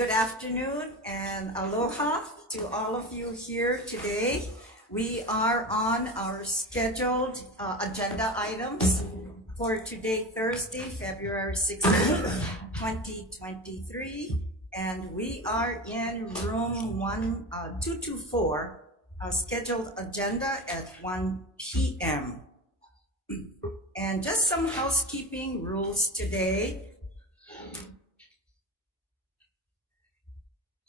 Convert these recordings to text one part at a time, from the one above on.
Good afternoon and aloha to all of you here today. We are on our scheduled agenda items for today, Thursday, February 16th, 2023. And we are in room 224, scheduled agenda at 1 p.m. And just some housekeeping rules today.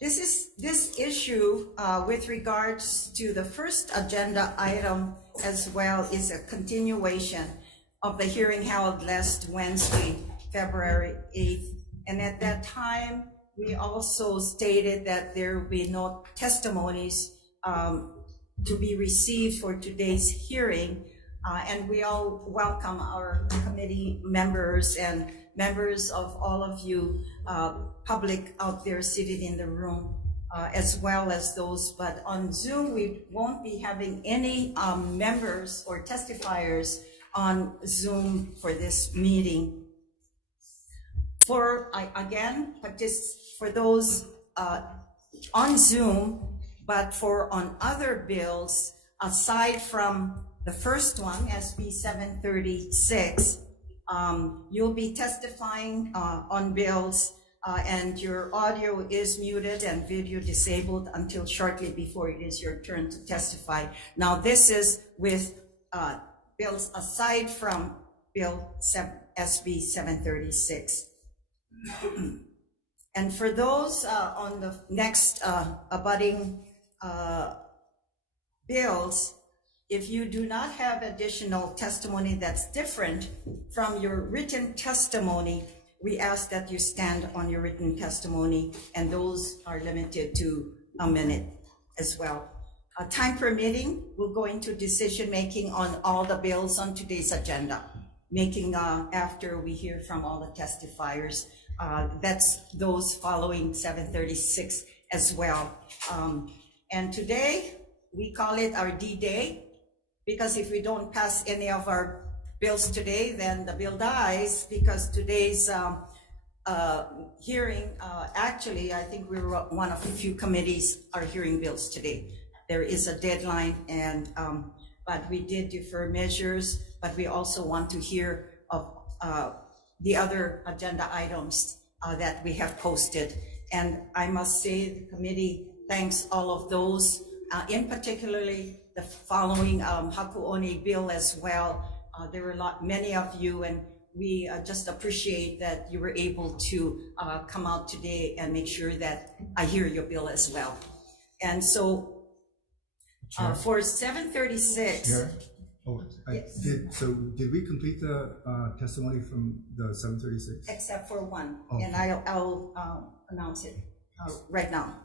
This issue with regards to the first agenda item as well is a continuation of the hearing held last Wednesday, February 8th. And at that time, we also stated that there will be no testimonies to be received for today's hearing. And we all welcome our committee members and members of all of you public out there sitting in the room, as well as those. But on Zoom, we won't be having any members or testifiers on Zoom for this meeting. For those on Zoom, but for on other bills, aside from the first one, SB 736, you'll be testifying on bills and your audio is muted and video disabled until shortly before it is your turn to testify. Now this is with bills aside from Bill SB 736. And for those on the next abutting bills, if you do not have additional testimony that's different from your written testimony, we ask that you stand on your written testimony, and those are limited to a minute as well. Time permitting, we'll go into decision-making on all the bills on today's agenda, making after we hear from all the testifiers. That's those following 736 as well. And today, we call it our D-Day, because if we don't pass any of our bills today, then the bill dies, because today's hearing, actually, I think we're one of the few committees are hearing bills today. There is a deadline, and but we did defer measures, but we also want to hear of the other agenda items that we have posted. And I must say the committee thanks all of those, in particularly the following Haku'oni bill as well. There were many of you, and we just appreciate that you were able to come out today and make sure that I hear your bill as well. And so for 736. Chair? Yes. Did we complete the testimony from the 736? Except for one, okay. And I'll announce it right now.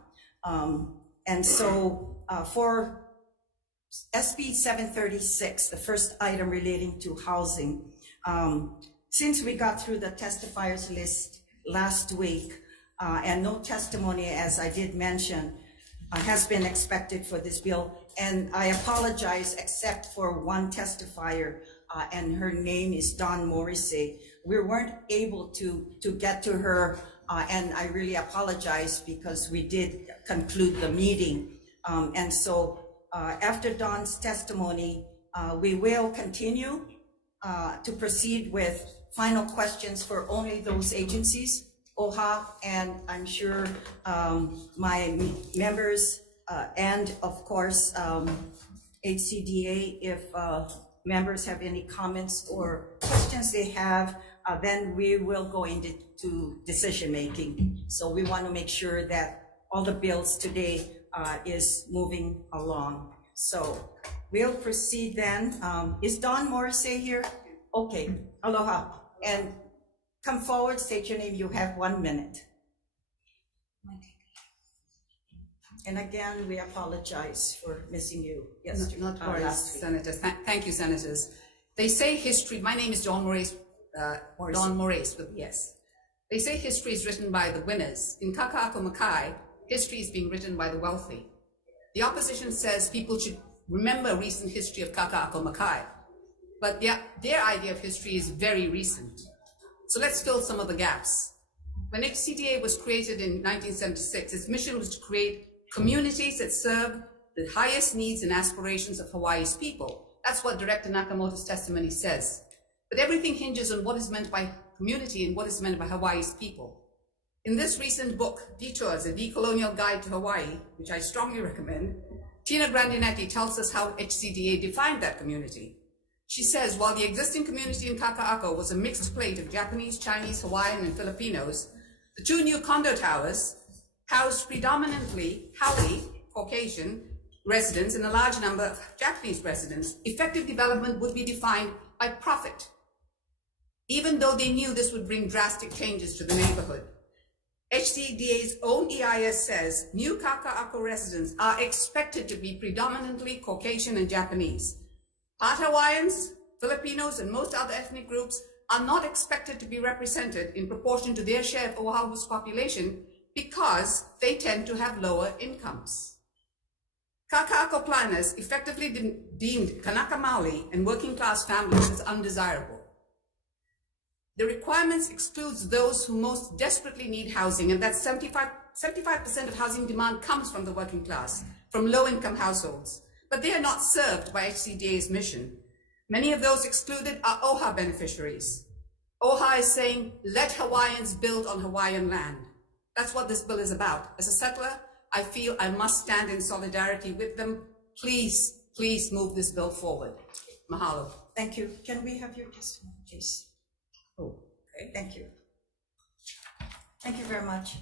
And so for SB 736, the first item relating to housing, since we got through the testifiers list last week and no testimony, as I did mention, has been expected for this bill, and I apologize except for one testifier, and her name is Dawn Morrissey. We weren't able to get to her, and I really apologize because we did conclude the meeting. And so after Dawn's testimony, we will continue to proceed with final questions for only those agencies, OHA, and I'm sure my members and of course HCDA, if members have any comments or questions they have, then we will go into decision making. So we want to make sure that all the bills today is moving along. So we'll proceed then. Is Dawn Morrissey here? Okay, aloha. And come forward, state your name. You have 1 minute. And again, we apologize for missing you yesterday. Not worries, Senators. Thank you, Senators. They say history, my name is Dawn Moraes, Dawn Moraes, but yes. They say history is written by the winners. In Kaka'ako Makai, history is being written by the wealthy. The opposition says people should remember recent history of Kaka'ako Makai, but their idea of history is very recent. So let's fill some of the gaps. When HCDA was created in 1976, its mission was to create communities that serve the highest needs and aspirations of Hawaii's people. That's what Director Nakamoto's testimony says. But everything hinges on what is meant by community and what is meant by Hawaii's people. In this recent book, Detours, a Decolonial Guide to Hawaii, which I strongly recommend, Tina Grandinetti tells us how HCDA defined that community. She says, while the existing community in Kaka'ako was a mixed plate of Japanese, Chinese, Hawaiian, and Filipinos, the two new condo towers housed predominantly Hawai'i, Caucasian, residents and a large number of Japanese residents. Effective development would be defined by profit, even though they knew this would bring drastic changes to the neighborhood. HCDA's own EIS says new Kaka'ako residents are expected to be predominantly Caucasian and Japanese. Part Hawaiians, Filipinos, and most other ethnic groups are not expected to be represented in proportion to their share of Oahu's population because they tend to have lower incomes. Kaka'ako planners effectively deemed Kanaka Maoli and working class families as undesirable. The requirements excludes those who most desperately need housing, and that 75% of housing demand comes from the working class, from low-income households, but they are not served by HCDA's mission. Many of those excluded are OHA beneficiaries. OHA is saying, let Hawaiians build on Hawaiian land. That's what this bill is about. As a settler, I feel I must stand in solidarity with them. Please, please move this bill forward. Mahalo. Thank you. Can we have your testimony, please? Oh, okay. Thank you. Thank you very much.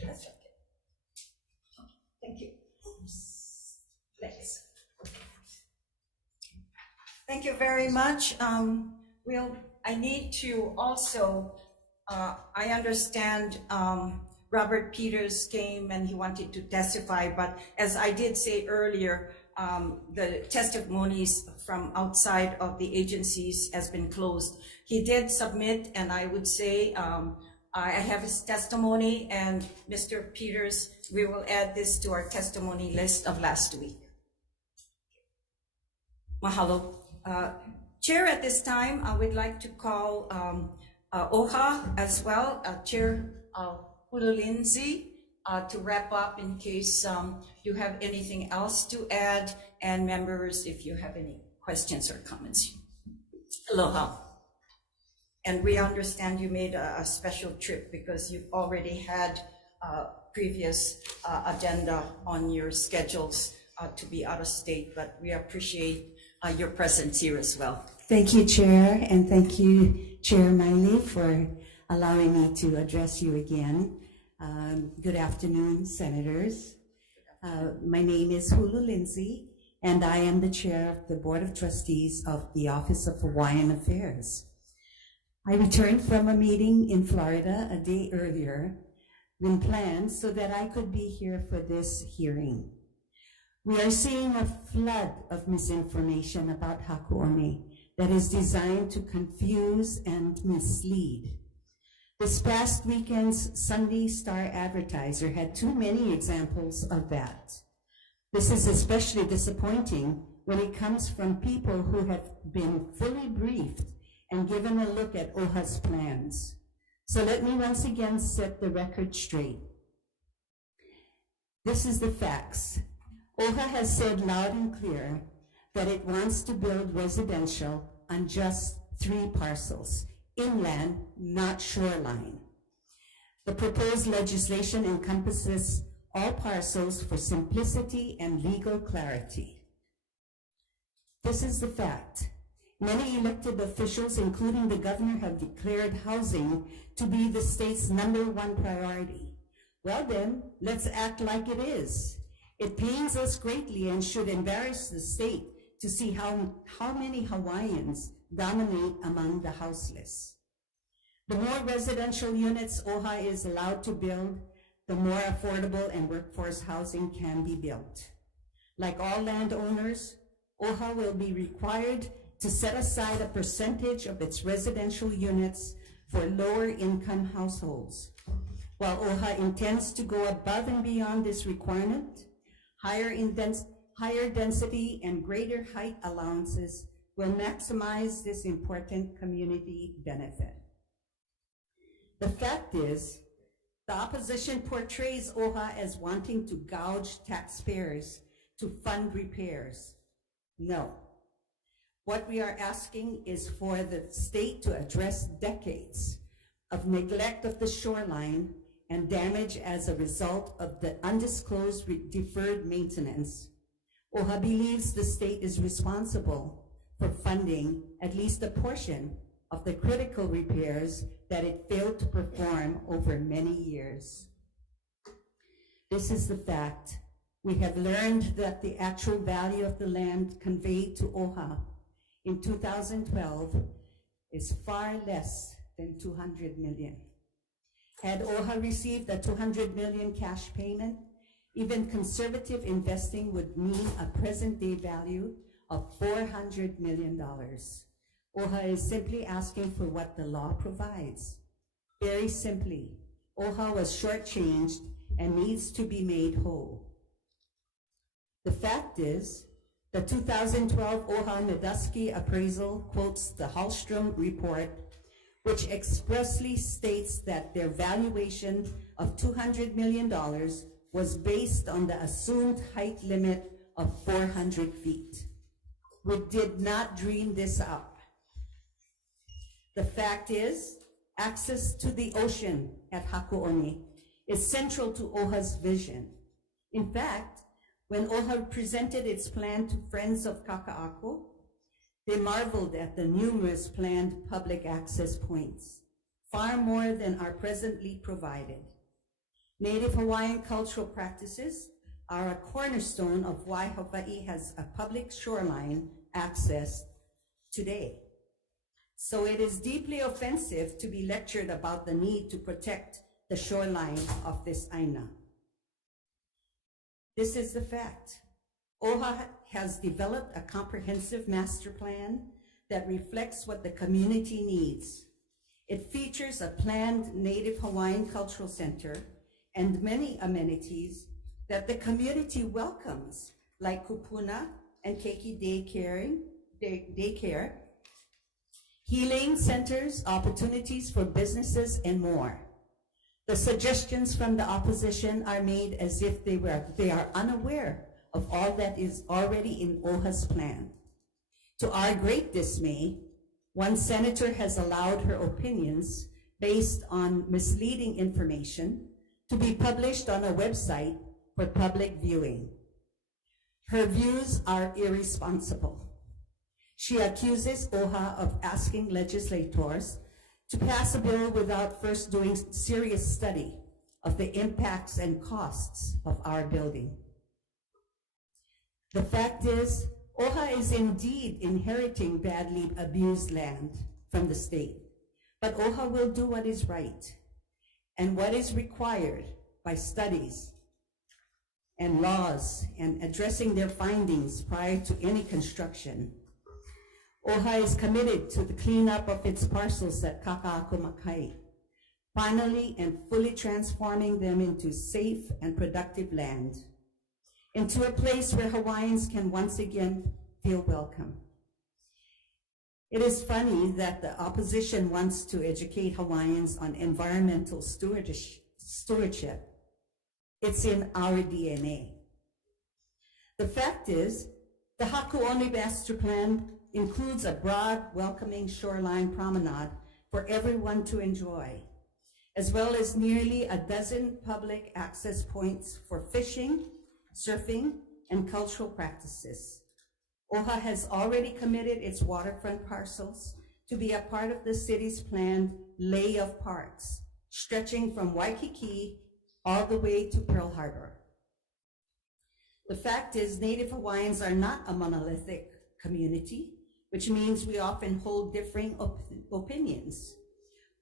That's okay. Thank you. Thanks. Thank you very much. I need to also, I understand Robert Peters came and he wanted to testify, but as I did say earlier, the testimonies from outside of the agencies has been closed. He did submit, and I would say I have his testimony, and Mr. Peters, we will add this to our testimony list of last week. Mahalo. Chair, at this time, I would like to call OHA as well, Chair Hululinzi, to wrap up in case you have anything else to add, and members, if you have any questions or comments. Aloha. And we understand you made a special trip because you've already had previous agenda on your schedules to be out of state, but we appreciate your presence here as well. Thank you, Chair, and thank you, Chair Miley, for allowing me to address you again. Good afternoon, Senators. My name is Hulu Lindsay, and I am the Chair of the Board of Trustees of the Office of Hawaiian Affairs. I returned from a meeting in Florida a day earlier than planned so that I could be here for this hearing. We are seeing a flood of misinformation about Haku'omi that is designed to confuse and mislead. This past weekend's Sunday Star Advertiser had too many examples of that. This is especially disappointing when it comes from people who have been fully briefed and given a look at OHA's plans. So let me once again set the record straight. This is the facts. OHA has said loud and clear that it wants to build residential on just 3 parcels, inland, not shoreline. The proposed legislation encompasses all parcels for simplicity and legal clarity. This is the fact. Many elected officials, including the governor, have declared housing to be the state's #1 priority. Well then, let's act like it is. It pains us greatly and should embarrass the state to see how many Hawaiians dominate among the houseless. The more residential units OHA is allowed to build, the more affordable and workforce housing can be built. Like all landowners, OHA will be required to set aside a percentage of its residential units for lower income households. While OHA intends to go above and beyond this requirement, higher density and greater height allowances will maximize this important community benefit. The fact is, the opposition portrays OHA as wanting to gouge taxpayers to fund repairs. No. What we are asking is for the state to address decades of neglect of the shoreline and damage as a result of the undisclosed deferred maintenance. OHA believes the state is responsible for funding at least a portion of the critical repairs that it failed to perform over many years. This is the fact. We have learned that the actual value of the land conveyed to OHA in 2012 is far less than 200 million. Had OHA received a 200 million cash payment, even conservative investing would mean a present-day value of $400 million. OHA is simply asking for what the law provides. Very simply, OHA was shortchanged and needs to be made whole. The fact is, the 2012 OHA Nadusky appraisal quotes the Hallstrom report, which expressly states that their valuation of $200 million was based on the assumed height limit of 400 feet. We did not dream this up. The fact is, access to the ocean at Haku'oni is central to OHA's vision. In fact, when OHA presented its plan to Friends of Kaka'ako, they marveled at the numerous planned public access points, far more than are presently provided. Native Hawaiian cultural practices are a cornerstone of why Hawaii has a public shoreline access today. So it is deeply offensive to be lectured about the need to protect the shoreline of this aina. This is the fact. OHA has developed a comprehensive master plan that reflects what the community needs. It features a planned Native Hawaiian Cultural Center and many amenities that the community welcomes, like kupuna and keiki daycare, healing centers, opportunities for businesses, and more. The suggestions from the opposition are made as if they are unaware of all that is already in OHA's plan. To our great dismay, one senator has allowed her opinions based on misleading information to be published on a website for public viewing. Her views are irresponsible. She accuses OHA of asking legislators to pass a bill without first doing serious study of the impacts and costs of our building. The fact is, OHA is indeed inheriting badly abused land from the state, but OHA will do what is right and what is required by studies and laws and addressing their findings prior to any construction. OHA is committed to the cleanup of its parcels at Kaka'ako-Makai, finally and fully transforming them into safe and productive land, into a place where Hawaiians can once again feel welcome. It is funny that the opposition wants to educate Hawaiians on environmental stewardship. It's in our DNA. The fact is, the Haku'oni Master Plan includes a broad, welcoming shoreline promenade for everyone to enjoy, as well as nearly a dozen public access points for fishing, surfing, and cultural practices. OHA has already committed its waterfront parcels to be a part of the city's planned lay of parks, stretching from Waikiki all the way to Pearl Harbor. The fact is, Native Hawaiians are not a monolithic community, which means we often hold differing opinions.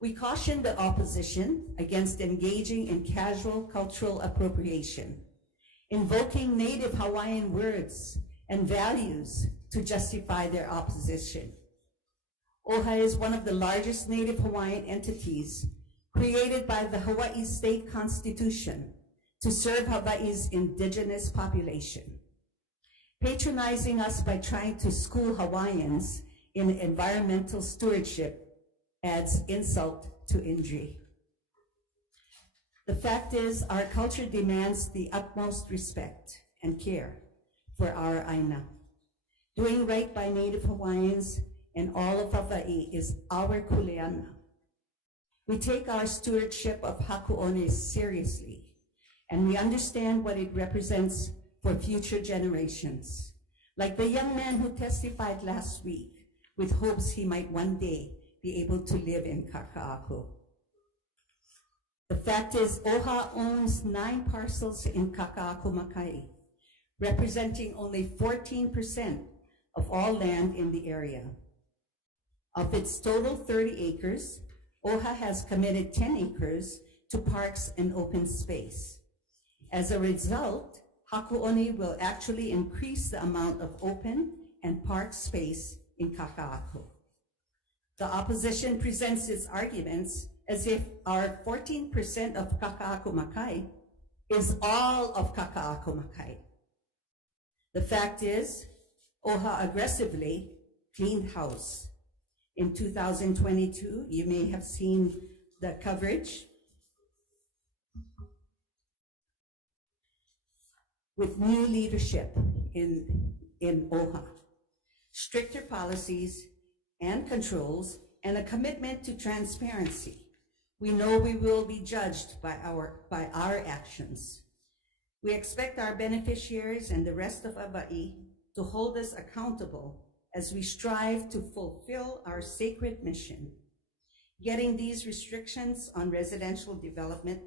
We caution the opposition against engaging in casual cultural appropriation, invoking Native Hawaiian words and values to justify their opposition. OHA is one of the largest Native Hawaiian entities created by the Hawaii State Constitution to serve Hawaii's indigenous population. Patronizing us by trying to school Hawaiians in environmental stewardship adds insult to injury. The fact is, our culture demands the utmost respect and care for our Aina. Doing right by Native Hawaiians and all of Hawai'i is our kuleana. We take our stewardship of Haku'one seriously, and we understand what it represents for future generations. Like the young man who testified last week with hopes he might one day be able to live in Kaka'ako. The fact is, OHA owns 9 parcels in Kaka'ako Makai, representing only 14% of all land in the area. Of its total 30 acres, OHA has committed 10 acres to parks and open space. As a result, Haku'one will actually increase the amount of open and park space in Kaka'ako. The opposition presents its arguments as if our 14% of Kaka'ako Makai is all of Kaka'ako Makai. The fact is, OHA aggressively cleaned house. In 2022, you may have seen the coverage with new leadership in OHA, stricter policies and controls, and a commitment to transparency. We know we will be judged by our actions. We expect our beneficiaries and the rest of Hawai'i to hold us accountable as we strive to fulfill our sacred mission. Getting these restrictions on residential development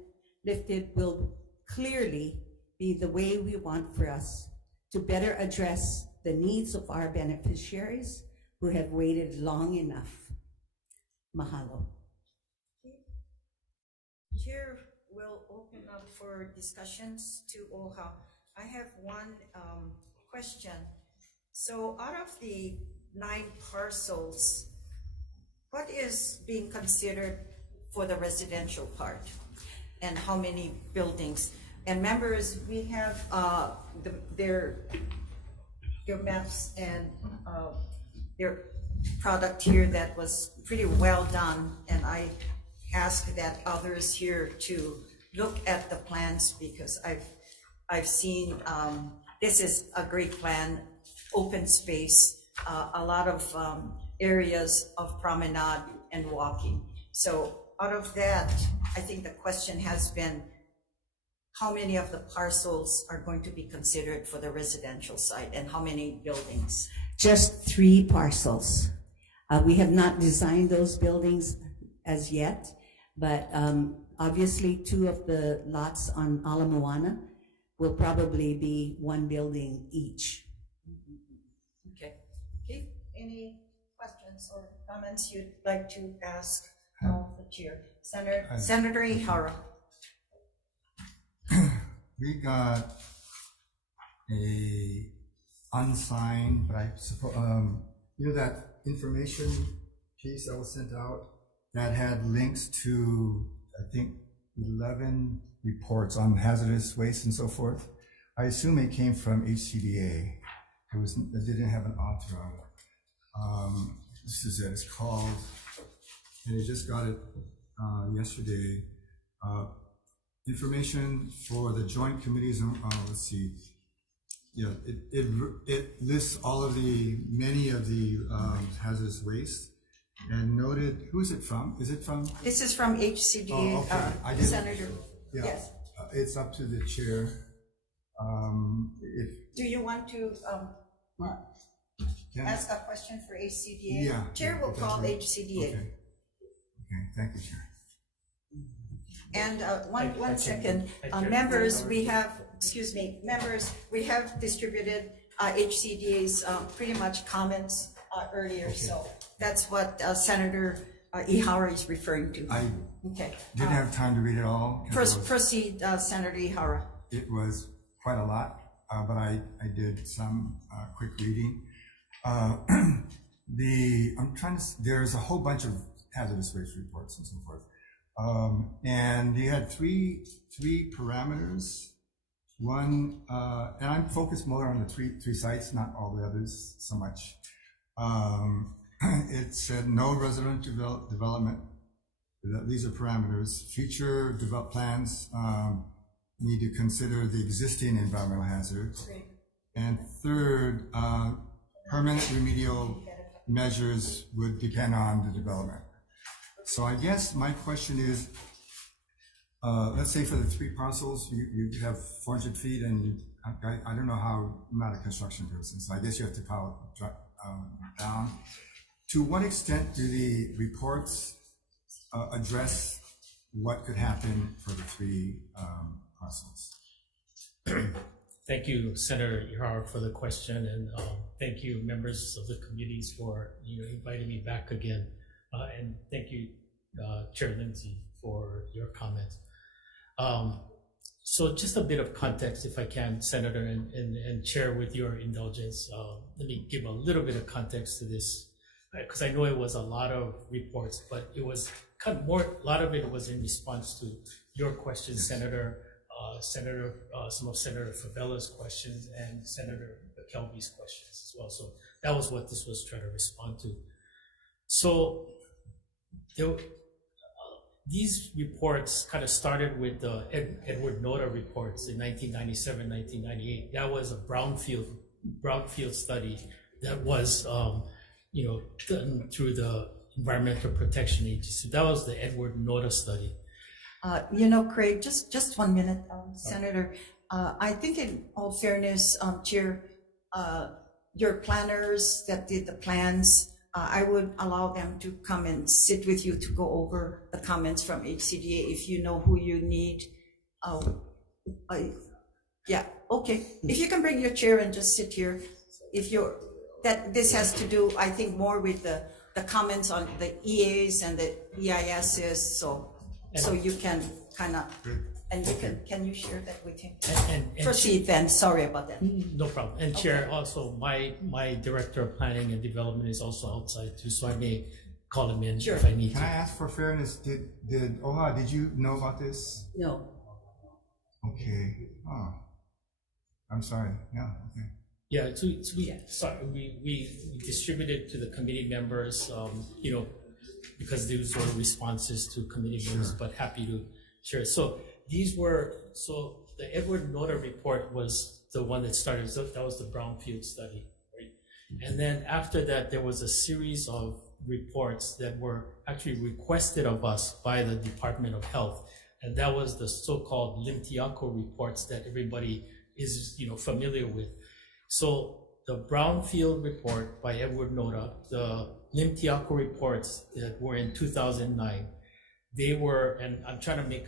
lifted will clearly be the way we want for us to better address the needs of our beneficiaries who have waited long enough. Mahalo. Chair will open up for discussions to OHA. I have one question. So out of the 9 parcels, what is being considered for the residential part? And how many buildings? And members, we have their maps and their product here that was pretty well done. And I ask that others here to look at the plans because I've seen, this is a great plan, open space, a lot of areas of promenade and walking. So out of that, I think the question has been, how many of the parcels are going to be considered for the residential side and how many buildings? Just 3 parcels. We have not designed those buildings as yet, but obviously 2 of the lots on Ala Moana will probably be 1 building each. Okay. Okay. Any questions or comments you'd like to ask the chair? Senator Ihara. We got a unsigned, but you know that information piece that was sent out that had links to, I think, 11 reports on hazardous waste and so forth. I assume it came from HCDA. It didn't have an author on it. This is it. It's called, and I just got it yesterday. Information for the joint committees. Let's see. Yeah, it lists many of the hazardous waste, and noted. Who is it from? Is it from? This is from HCDA. Oh, okay. Senator. Yeah, yes. It's up to the chair. Do you want to ask a question for HCDA? Yeah. Chair will call right. HCDA. Okay, thank you, Chair. And one second, members, we have, members, we have distributed HCDA's pretty much comments earlier, okay. So that's what Senator Ihara is referring to. I okay. didn't have time to read it all. Proceed, Senator Ihara. It was quite a lot, but I did some quick reading. There's a whole bunch of hazardous waste reports and so forth. And they had three parameters. One, and I'm focused more on the three sites, not all the others so much. It said no resident development these are parameters. Future develop plans need to consider the existing environmental hazards. Great. And third, permanent remedial measures would depend on the development. So I guess my question is, let's say for the 3 parcels, you have 400 feet and I don't know how, I'm not a construction person, so I guess you have to pile down. To what extent do the reports address what could happen for the 3 parcels? Thank you, Senator Ihar, for the question, and thank you, members of the committees, for inviting me back again, and thank you, Chair Lindsay, for your comments. So just a bit of context, if I can, Senator and Chair, with your indulgence. Let me give a little bit of context to this, because I know it was a lot of reports, but it was kind of more. A lot of it was in response to your questions, Senator. Some of Senator Favella's questions and Senator McKelvey's questions as well. So that was what this was trying to respond to. So these reports kind of started with the Edward Noda reports in 1997, 1998. That was a brownfield study that was, done through the Environmental Protection Agency. That was the Edward Noda study. Craig, just 1 minute, Senator. I think in all fairness, Chair, your planners that did the plans, I would allow them to come and sit with you to go over the comments from HCDA if you know who you need. Yeah, okay. If you can bring your chair and just sit here. This has to do, I think, more with the comments on the EAs and the EISs, so you can kind of, and you can you share that with him? And proceed then, sorry about that. No problem. And Chair, also my Director of Planning and Development is also outside too, so I may call him in if I need to. Can I ask for fairness, did Oha, did you know about this? No. Okay. Oh, I'm sorry. Yeah, okay. Yeah, we distributed to the committee members, because these were responses to committee members, but happy to share. So the Edward Noda report was the one that started, so that was the brownfield study, right? And then after that, there was a series of reports that were actually requested of us by the Department of Health. And that was the so-called Limtiako reports that everybody is, familiar with. So the brownfield report by Edward Noda, the Limtiako reports that were in 2009, they were, and I'm trying to make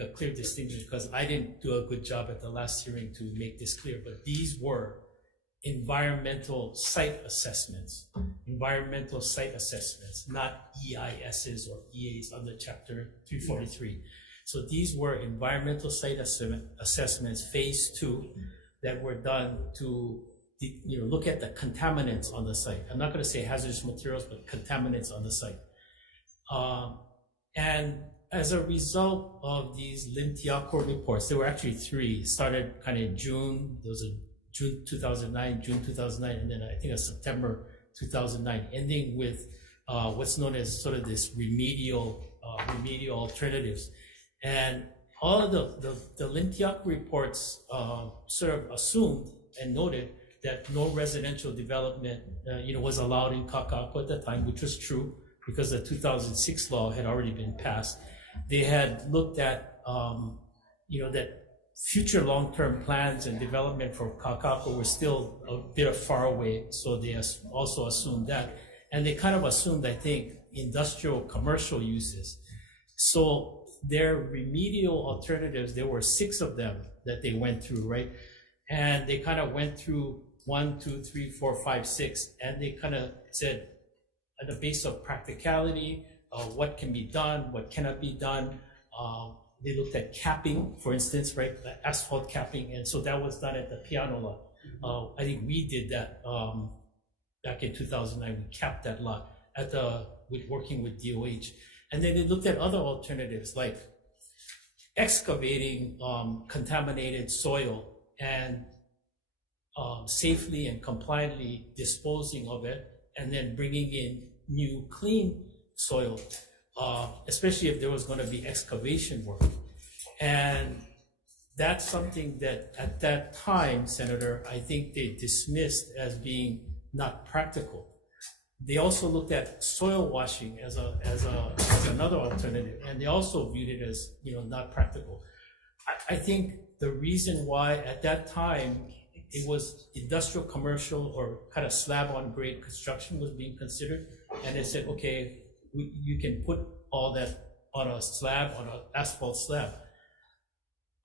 a clear distinction because I didn't do a good job at the last hearing to make this clear, but these were environmental site assessments, not EISs or EAs under Chapter 343. So these were environmental site assessments, phase 2, that were done to look at the contaminants on the site. I'm not going to say hazardous materials, but contaminants on the site. And as a result of these Limtiako reports, there were actually 3. Started kind of in June. There was a June 2009, and then I think a September 2009, ending with what's known as sort of this remedial alternatives. And all of the Limtiako reports sort of assumed and noted that no residential development, was allowed in Kaka'ako at the time, which was true because the 2006 law had already been passed. They had looked at, that future long-term plans and development for Kaka'ako were still a bit far away, so they also assumed that. And they kind of assumed, I think, industrial commercial uses. So their remedial alternatives, there were 6 of them that they went through, right? And they kind of went through 1, 2, 3, 4, 5, 6, and they kind of said, at the base of practicality, what can be done, what cannot be done. They looked at capping, for instance, right? Asphalt capping, and so that was done at the piano lot. I think we did that back in 2009. We capped that lot working with DOH. And then they looked at other alternatives like excavating contaminated soil and safely and compliantly disposing of it, and then bringing in new clean soil. especially if there was going to be excavation work. And that's something that at that time, Senator, I think they dismissed as being not practical. They also looked at soil washing as another alternative, and they also viewed it as, not practical. I think the reason why at that time it was industrial, commercial, or kind of slab on grade construction was being considered, and they said, okay, you can put all that on a slab, on an asphalt slab.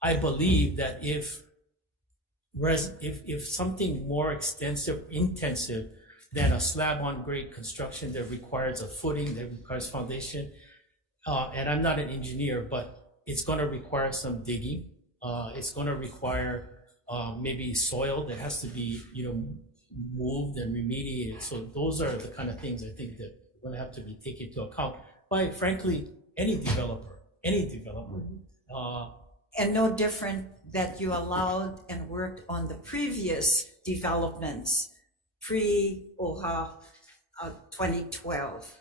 I believe that if something more extensive, intensive than a slab on grade construction that requires a footing, that requires foundation, and I'm not an engineer, but it's going to require some digging. It's going to require maybe soil that has to be, moved and remediated. So those are the kind of things I think that are going to have to be taken into account by, frankly, any developer. And no different that you allowed and worked on the previous developments pre-OHA 2012.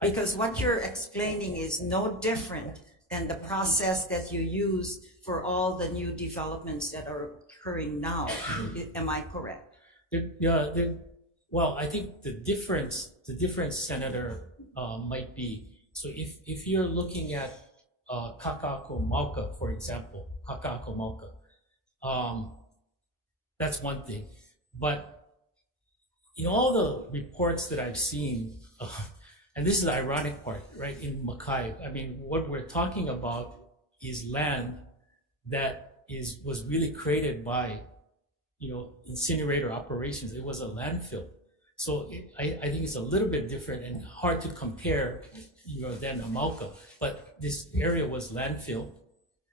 Because what you're explaining is no different than the process that you use for all the new developments that are occurring now. Am I correct? Well, I think the difference, Senator, might be, so if you're looking at Kaka'ako Mauka, for example, Kaka'ako Mauka, that's one thing. But in all the reports that I've seen, and this is the ironic part, right, in Makai, I mean, what we're talking about is land that was really created by, incinerator operations. It was a landfill. So I think it's a little bit different and hard to compare, than a Mauka. But this area was landfill.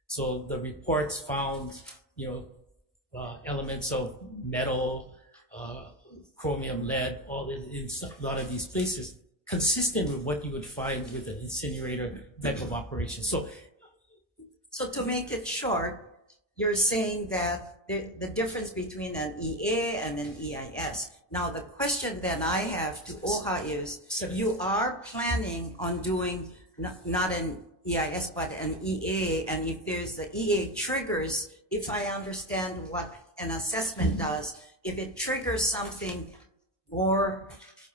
So the reports found, elements of metal, chromium, lead, all in a lot of these places, consistent with what you would find with an incinerator type of operation. So to make it short, you're saying that the difference between an EA and an EIS. Now, the question that I have to OHA is, you are planning on doing not an EIS, but an EA, and if there's the EA triggers, if I understand what an assessment does, if it triggers something more,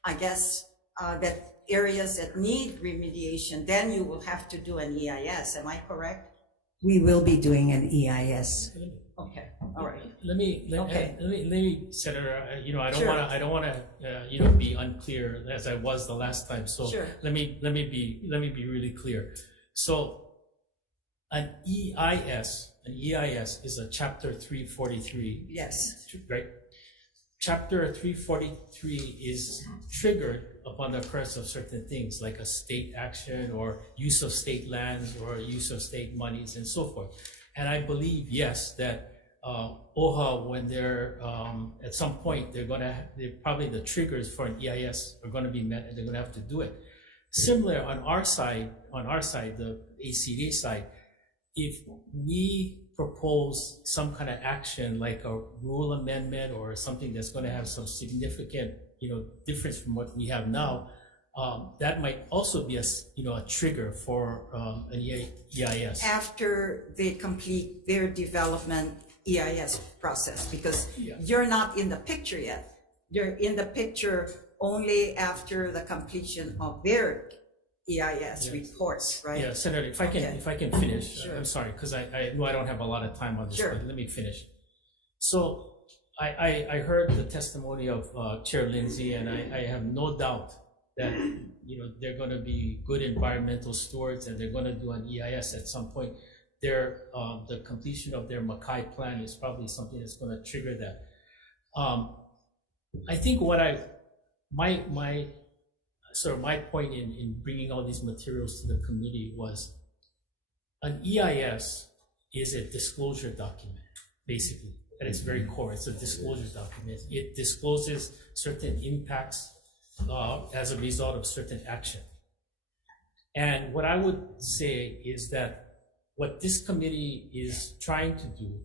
I guess, that areas that need remediation, then you will have to do an EIS. Am I correct? We will be doing an EIS. Okay, all right. Let me, Senator. I don't want to, be unclear as I was the last time. So Sure. let me be really clear. So an EIS is a Chapter 343. Yes. Right. Chapter 343 is triggered upon the occurrence of certain things like a state action or use of state lands or use of state monies and so forth. And I believe, yes, that OHA, when they're at some point, they're probably the triggers for an EIS are going to be met, and they're going to have to do it. Similar on our side, the ACD side, if we propose some kind of action like a rule amendment or something that's going to have some significant, difference from what we have now, that might also be a trigger for an EIS. After they complete their development EIS process, because you're not in the picture yet. You're in the picture only after the completion of their EIS reports, right? Yeah, Senator, if I can finish, Sure. I'm sorry, because I know I don't have a lot of time on this, Sure. but let me finish. So I heard the testimony of Chair Lindsay, and I have no doubt that they're going to be good environmental stewards, and they're going to do an EIS at some point. The completion of their Makai plan is probably something that's going to trigger that. I think my point in bringing all these materials to the committee was an EIS is a disclosure document, basically, at its very core. It's a disclosure document. It discloses certain impacts as a result of certain action. And what I would say is that what this committee is trying to do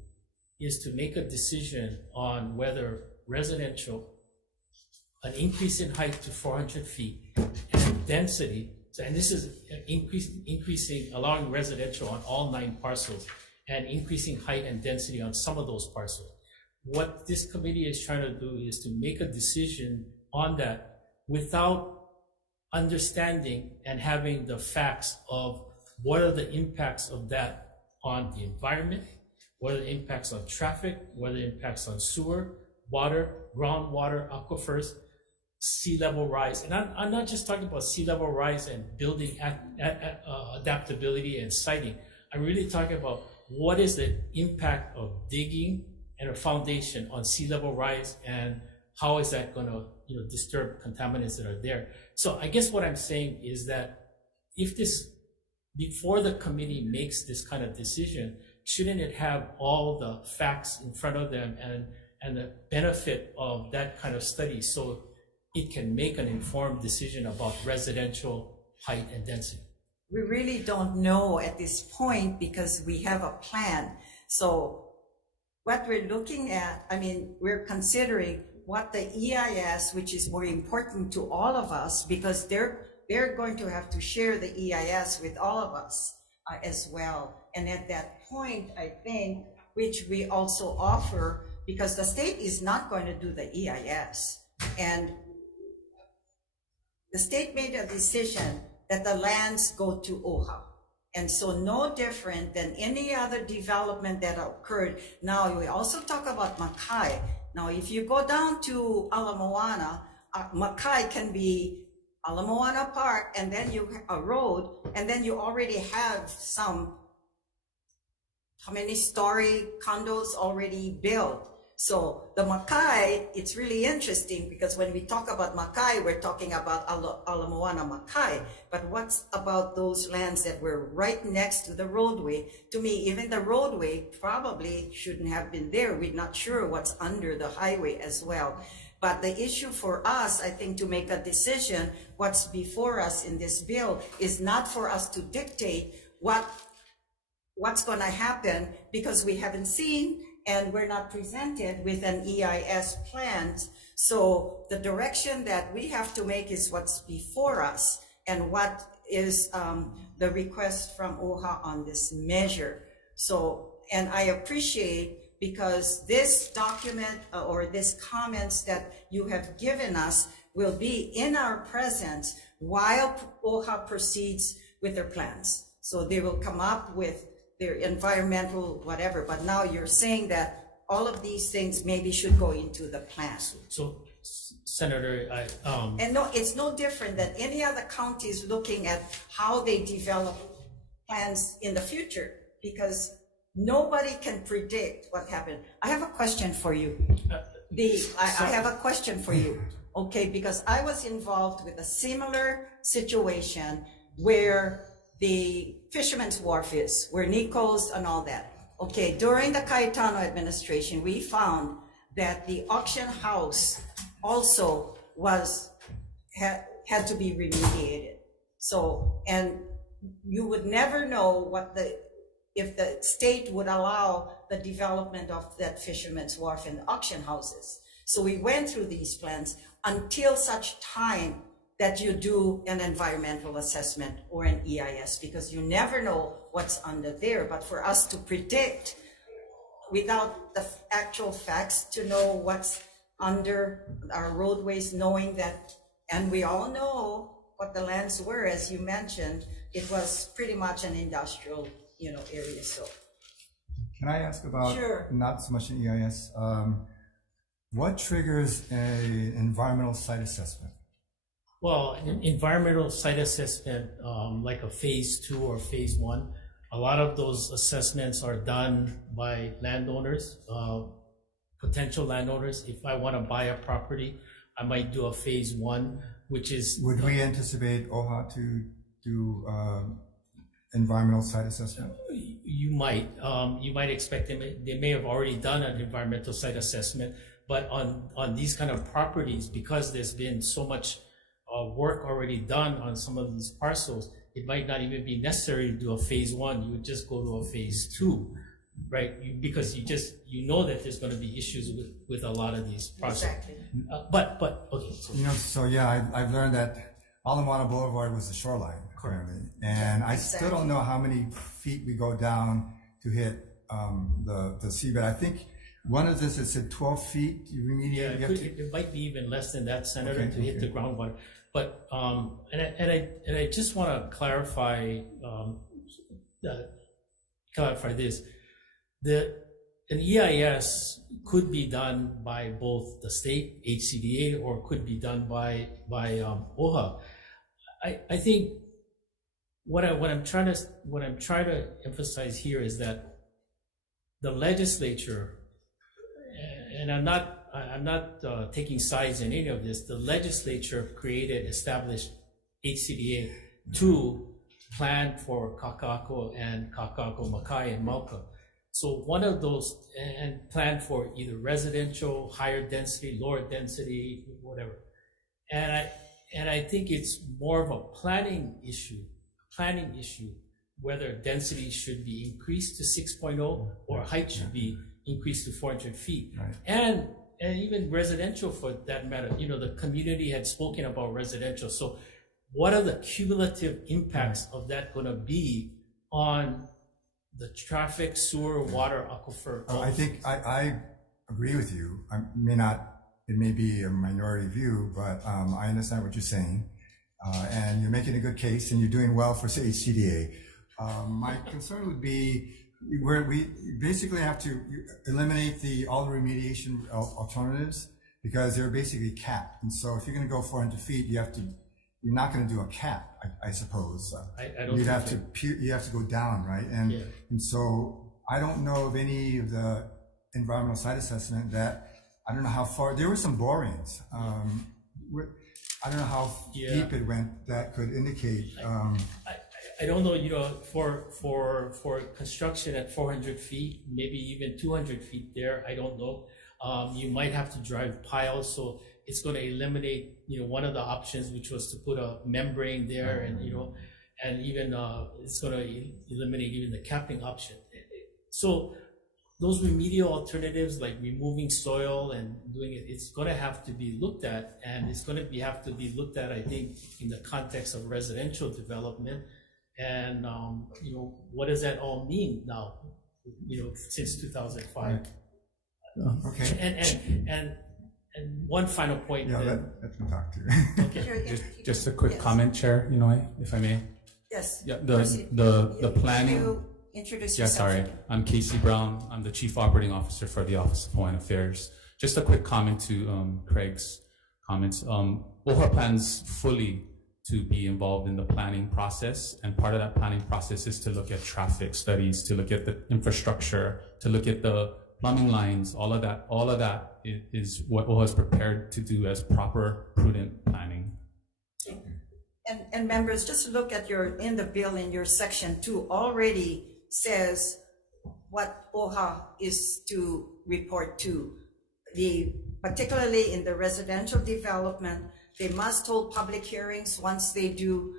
is to make a decision on whether residential, an increase in height to 400 feet and density So, and this is increasing, allowing residential on all 9 parcels and increasing height and density on some of those parcels. What this committee is trying to do is to make a decision on that without understanding and having the facts of what are the impacts of that on the environment, what are the impacts on traffic, what are the impacts on sewer, water, groundwater, aquifers, sea level rise. And I'm not just talking about sea level rise and building adaptability and siting. I'm really talking about what is the impact of digging and a foundation on sea level rise, and how is that going to disturb contaminants that are there. So I guess what I'm saying is that if this, before the committee makes this kind of decision, shouldn't it have all the facts in front of them and the benefit of that kind of study, so it can make an informed decision about residential height and density? We really don't know at this point because we have a plan. So what we're looking at, I mean, we're considering what the EIS, which is more important to all of us, because they're going to have to share the EIS with all of us as well. And at that point, I think, which we also offer, because the state is not going to do the EIS, and the state made a decision that the lands go to OHA. And so no different than any other development that occurred. Now, we also talk about Makai. Now, if you go down to Ala Moana, Makai can be Ala Moana Park, and then you have a road, and then you already have some, how many story condos already built. So the Makai, it's really interesting because when we talk about Makai, we're talking about Ala Moana Makai. But what's about those lands that were right next to the roadway? To me, even the roadway probably shouldn't have been there. We're not sure what's under the highway as well. But the issue for us, I think, to make a decision, what's before us in this bill is not for us to dictate what's going to happen, because we haven't seen and we're not presented with an EIS plan. So the direction that we have to make is what's before us and what is the request from OHA on this measure. So, and I appreciate, because this document or this comments that you have given us will be in our presence while OHA proceeds with their plans. So they will come up with their environmental whatever, but now you're saying that all of these things maybe should go into the plan. So Senator, And no, it's no different than any other counties looking at how they develop plans in the future, because nobody can predict what happened. I have a question for you. I have a question for you. Okay, because I was involved with a similar situation where the Fisherman's Wharf is, where Nico's and all that. Okay, during the Cayetano administration, we found that the auction house also had to be remediated. So, and you would never know if the state would allow the development of that Fisherman's Wharf and auction houses. So we went through these plans until such time that you do an environmental assessment or an EIS, because you never know what's under there. But for us to predict without the actual facts, to know what's under our roadways, knowing that, and we all know what the lands were, as you mentioned, it was pretty much an industrial, area. So Can I ask about, Sure. not so much an EIS, what triggers an environmental site assessment? well, an environmental site assessment, like a phase 2 or phase 1, a lot of those assessments are done by landowners, potential landowners. If I want to buy a property, I might do a phase 1, which is. Would we anticipate OHA to do environmental site assessment? You might expect they may have already done an environmental site assessment, but on these kind of properties, because there's been so much work already done on some of these parcels, it might not even be necessary to do a phase 1. You would just go to a phase 2, right? Because you know that there's going to be issues with a lot of these projects. exactly. But okay. So yeah, I've learned that Ala Moana Boulevard was the shoreline, apparently. And I still don't know how many feet we go down to hit the seabed. I think one of this, it said 12 feet. You remediate. Yeah, it might be even less than that, Senator, to hit the groundwater. But and I just want to clarify this. An EIS could be done by both the state HCDA or could be done by OHA. I think what I'm trying to emphasize here is that the legislature, and I'm not taking sides in any of this. The legislature established HCDA to plan for Kaka'ako and Kaka'ako Makai and Mauka. So one of those, and plan for either residential, higher density, lower density, whatever. And I think it's more of a planning issue, whether density should be increased to 6.0 or height should be increased to 400 feet. Right. And even residential for that matter. The community had spoken about residential. So what are the cumulative impacts of that going to be on the traffic, sewer, water, aquifer? I think I agree with you. It may be a minority view, but I understand what you're saying. And you're making a good case and you're doing well for HCDA. My concern would be where we basically have to eliminate all the remediation alternatives because they're basically capped. And so if you're going to go 400 feet, you're not going to do a cap, I suppose. I don't you have to go down, right? And so I don't know of any of the environmental site assessment that, I don't know how far, there were some borings. I don't know how deep it went that could indicate. I don't know, for construction at 400 feet, maybe even 200 feet there, I don't know. You might have to drive piles, so it's going to eliminate, one of the options, which was to put a membrane there, and and even it's going to eliminate even the capping option. So those remedial alternatives, like removing soil and doing it, it's going to have to be looked at, and it's going to have to be looked at, I think, in the context of residential development. And what does that all mean now? Since 2005. Okay. And one final point. Yeah, let me talk to you. Okay. Just a quick comment, Chair, if I may. Yes. Yeah, the planning. Can you introduce Yeah, yourself? sorry. I'm Casey Brown. I'm the Chief Operating Officer for the Office of Hawaiian Affairs. Just a quick comment to Craig's comments. OHA plans fully to be involved in the planning process, and part of that planning process is to look at traffic studies, to look at the infrastructure, to look at the plumbing lines. All of that is what OHA is prepared to do as proper, prudent planning. And members, just look at in the bill in your section 2 already says what OHA is to report to. Particularly in the residential development, they must hold public hearings once they do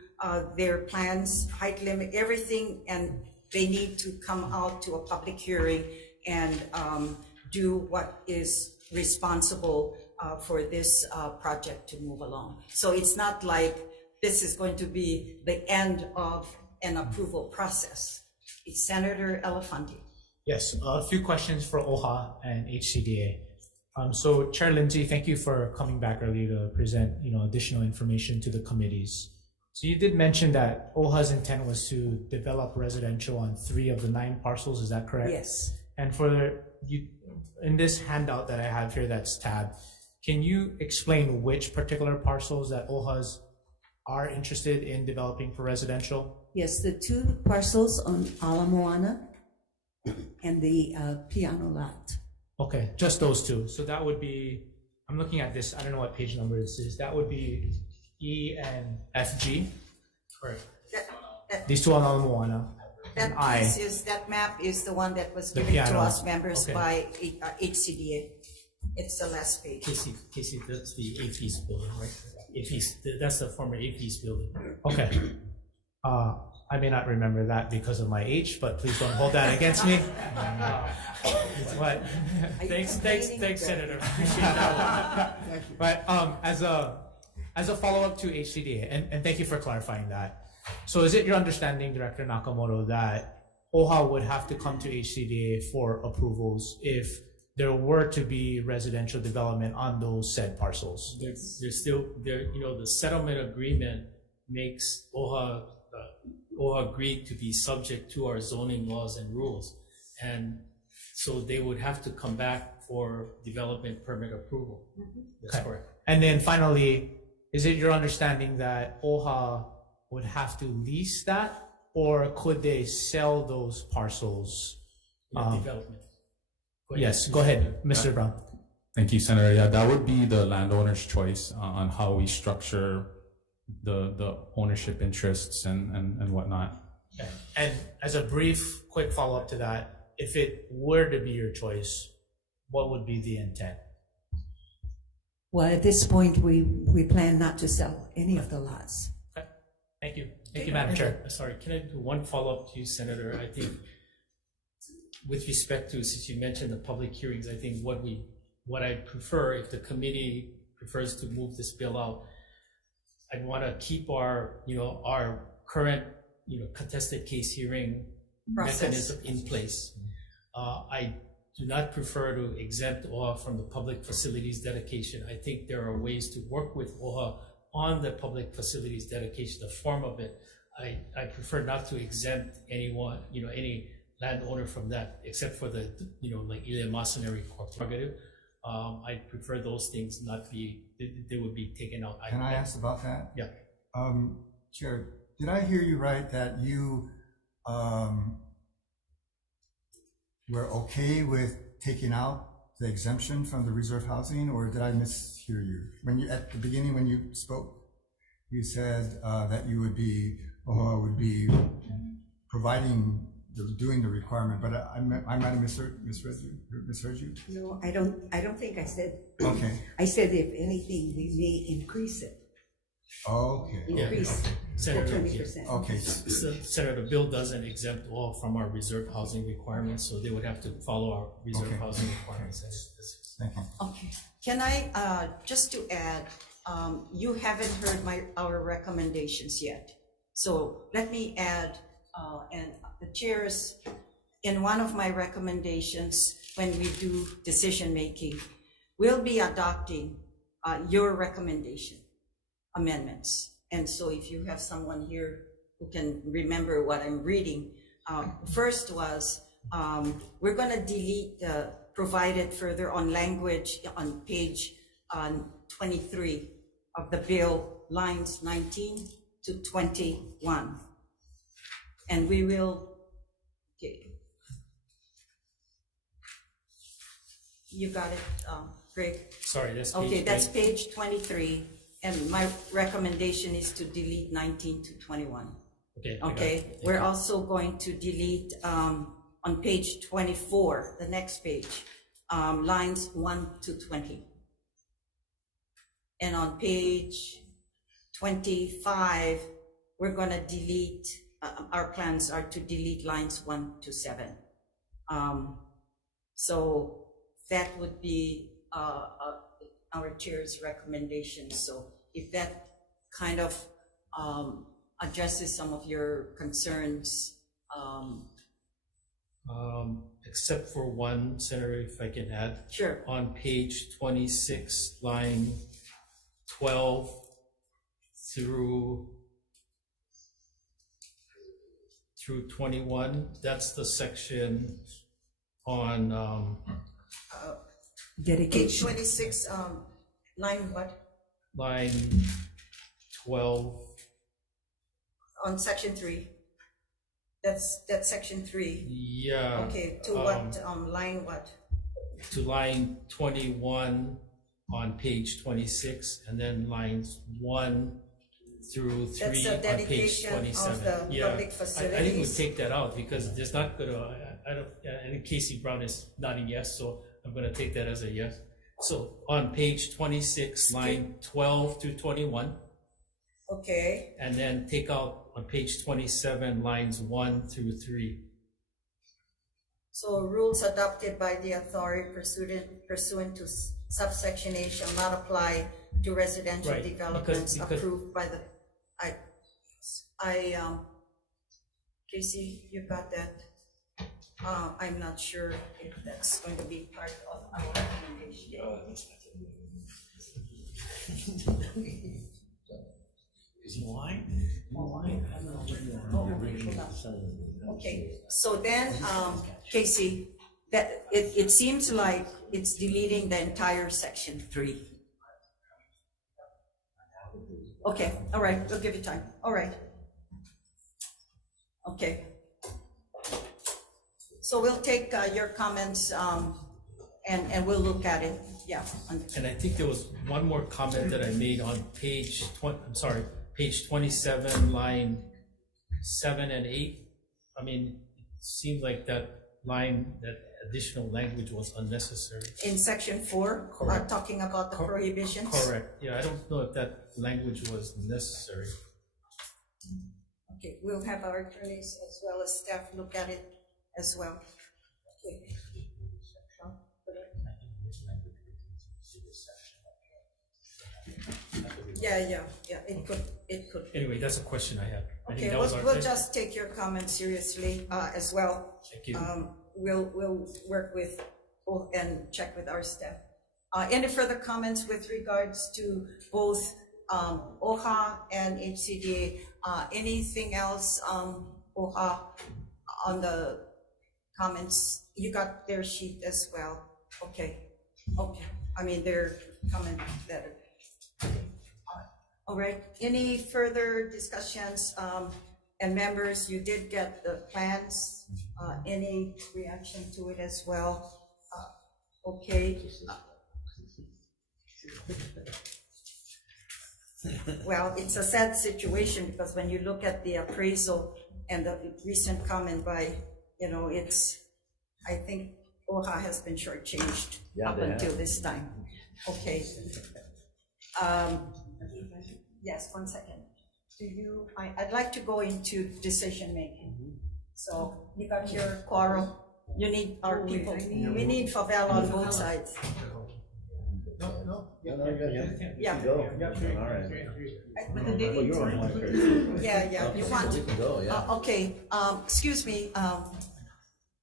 their plans, height limit, everything, and they need to come out to a public hearing and do what is responsible for this project to move along. So it's not like this is going to be the end of an approval process. It's Senator Elefante. Yes, a few questions for OHA and HCDA. So Chair Lindsay, thank you for coming back early to present, additional information to the committees. So you did mention that OHA's intent was to develop residential on 3 of the 9 parcels. Is that correct? Yes. And in this handout that I have here that's tabbed, can you explain which particular parcels that OHA's are interested in developing for residential? Yes, the 2 parcels on Ala Moana and the piano lot. Okay, just those 2. So that would be, I'm looking at this, I don't know what page number this is. That would be E and FG. Correct. These 2 on Ala Moana. That map is the one that was given to us members by HCDA. It's the last page. Casey, that's the AFES building, right? That's the former AFES building. Okay. I may not remember that because of my age, but please don't hold that against me. But thanks, Senator. Appreciate that. But as a follow-up to HCDA, and thank you for clarifying that. So is it your understanding, Director Nakamoto, that OHA would have to come to HCDA for approvals if there were to be residential development on those said parcels? There's still, the settlement agreement makes OHA agreed to be subject to our zoning laws and rules. And so they would have to come back for development permit approval. That's Okay. correct. And then finally, is it your understanding that OHA would have to lease that, or could they sell those parcels? Development. Yes, go ahead, Mr. Brown. Thank you, Senator. Yeah, that would be the landowner's choice on how we structure the ownership interests and whatnot. Okay. And as a brief, quick follow-up to that, if it were to be your choice, what would be the intent? Well, at this point, we plan not to sell any of the lots. Okay. Thank you. Thank you, Madam Chair. Sorry, can I do one follow-up to you, Senator? I think with respect to, since you mentioned the public hearings, I think what I prefer, if the committee prefers to move this bill out, I'd want to keep our current, contested case hearing mechanism in place. I do not prefer to exempt OHA from the public facilities dedication. I think there are ways to work with OHA on the public facilities dedication, the form of it. I prefer not to exempt anyone, any landowner from that, except for the, like Ile prerogative. I prefer those things not be, they would be taken out. Can I ask about that? Yeah. Chair, did I hear you right that you were okay with taking out the exemption from the reserve housing, or did I mishear you? When you, at the beginning when you spoke, you said that you would be, would be providing, doing the requirement, but I might have misheard you. No, I don't think I said. Okay. I said if anything, we may increase it. Okay. Increase okay. to Senator, 20%. Okay. Senator, the bill doesn't exempt all from our reserve housing requirements, so they would have to follow our reserve Okay. housing requirements. Thank you. Okay, can I, just to add, you haven't heard our recommendations yet. So let me add, and the chairs, in one of my recommendations, when we do decision-making, we'll be adopting your recommendation amendments. And so if you have someone here who can remember what I'm reading, first was, we're gonna delete the provided further on language on page 23 of the bill, lines 19 to 21. And we will, okay. You got it, Greg? Sorry, that's Okay, page that's page 23, and my recommendation is to delete 19 to 21. Okay. I got Okay, it. we're also going to delete on page 24, the next page, lines 1 to 20. And on page 25, we're gonna delete, our plans are to delete lines 1 to 7. So that would be our chair's recommendation. So if that kind of addresses some of your concerns. Except for one, Senator, if I can add. Sure. On page 26, line 12 through 21, that's the section on Page Dedication. 26, line what? line 12. On section 3. That's section 3. Yeah. Okay, to what, line what? To line 21 on page 26, and then lines 1 through 3 That's the on page dedication 27. of the Yeah, public I think we facilities. take that out because there's not gonna, I don't, and Casey Brown is nodding yes, so I'm gonna take that as a yes. So on page 26, line 12 through 21, Okay, and then take out on page 27, lines 1 through 3. so rules adopted by the authority pursuant to subsection A shall not apply to residential Right, developments because- approved by the, Casey, you got that? I'm not sure if that's going to be part of our recommendation. Okay, so then, Casey, that, it seems like it's deleting the entire section 3. Okay, all right, we'll give you time, all right. Okay. So we'll take your comments, and we'll look at it, yeah. And I think there was one more comment that I made on page 27, line 7 and 8. I mean, it seemed like that line, that additional language was unnecessary. In section 4, Correct. talking about the prohibitions? Correct, yeah, I don't know if that language was necessary. Okay, we'll have our attorneys as well as staff look at it as well. Okay. Yeah, it could. Anyway, that's a question I had. I think Okay, that was our. we'll just take your comments seriously, as well. Thank you. We'll work with, and check with our staff. Any further comments with regards to both, OHA and HCDA? Anything else, OHA, on the comments? You got their sheet as well. Okay. I mean, their comment letter. All right. Any further discussions? And members, you did get the plans. Any reaction to it as well? Okay. Well, it's a sad situation because when you look at the appraisal and the recent comment by, I think OHA has been shortchanged up until this time. Okay. Yes, 1 second. I'd like to go into decision making. So you got your quorum. You need our people. We need favela on both sides. Yeah. Yeah, you want to, okay, excuse me,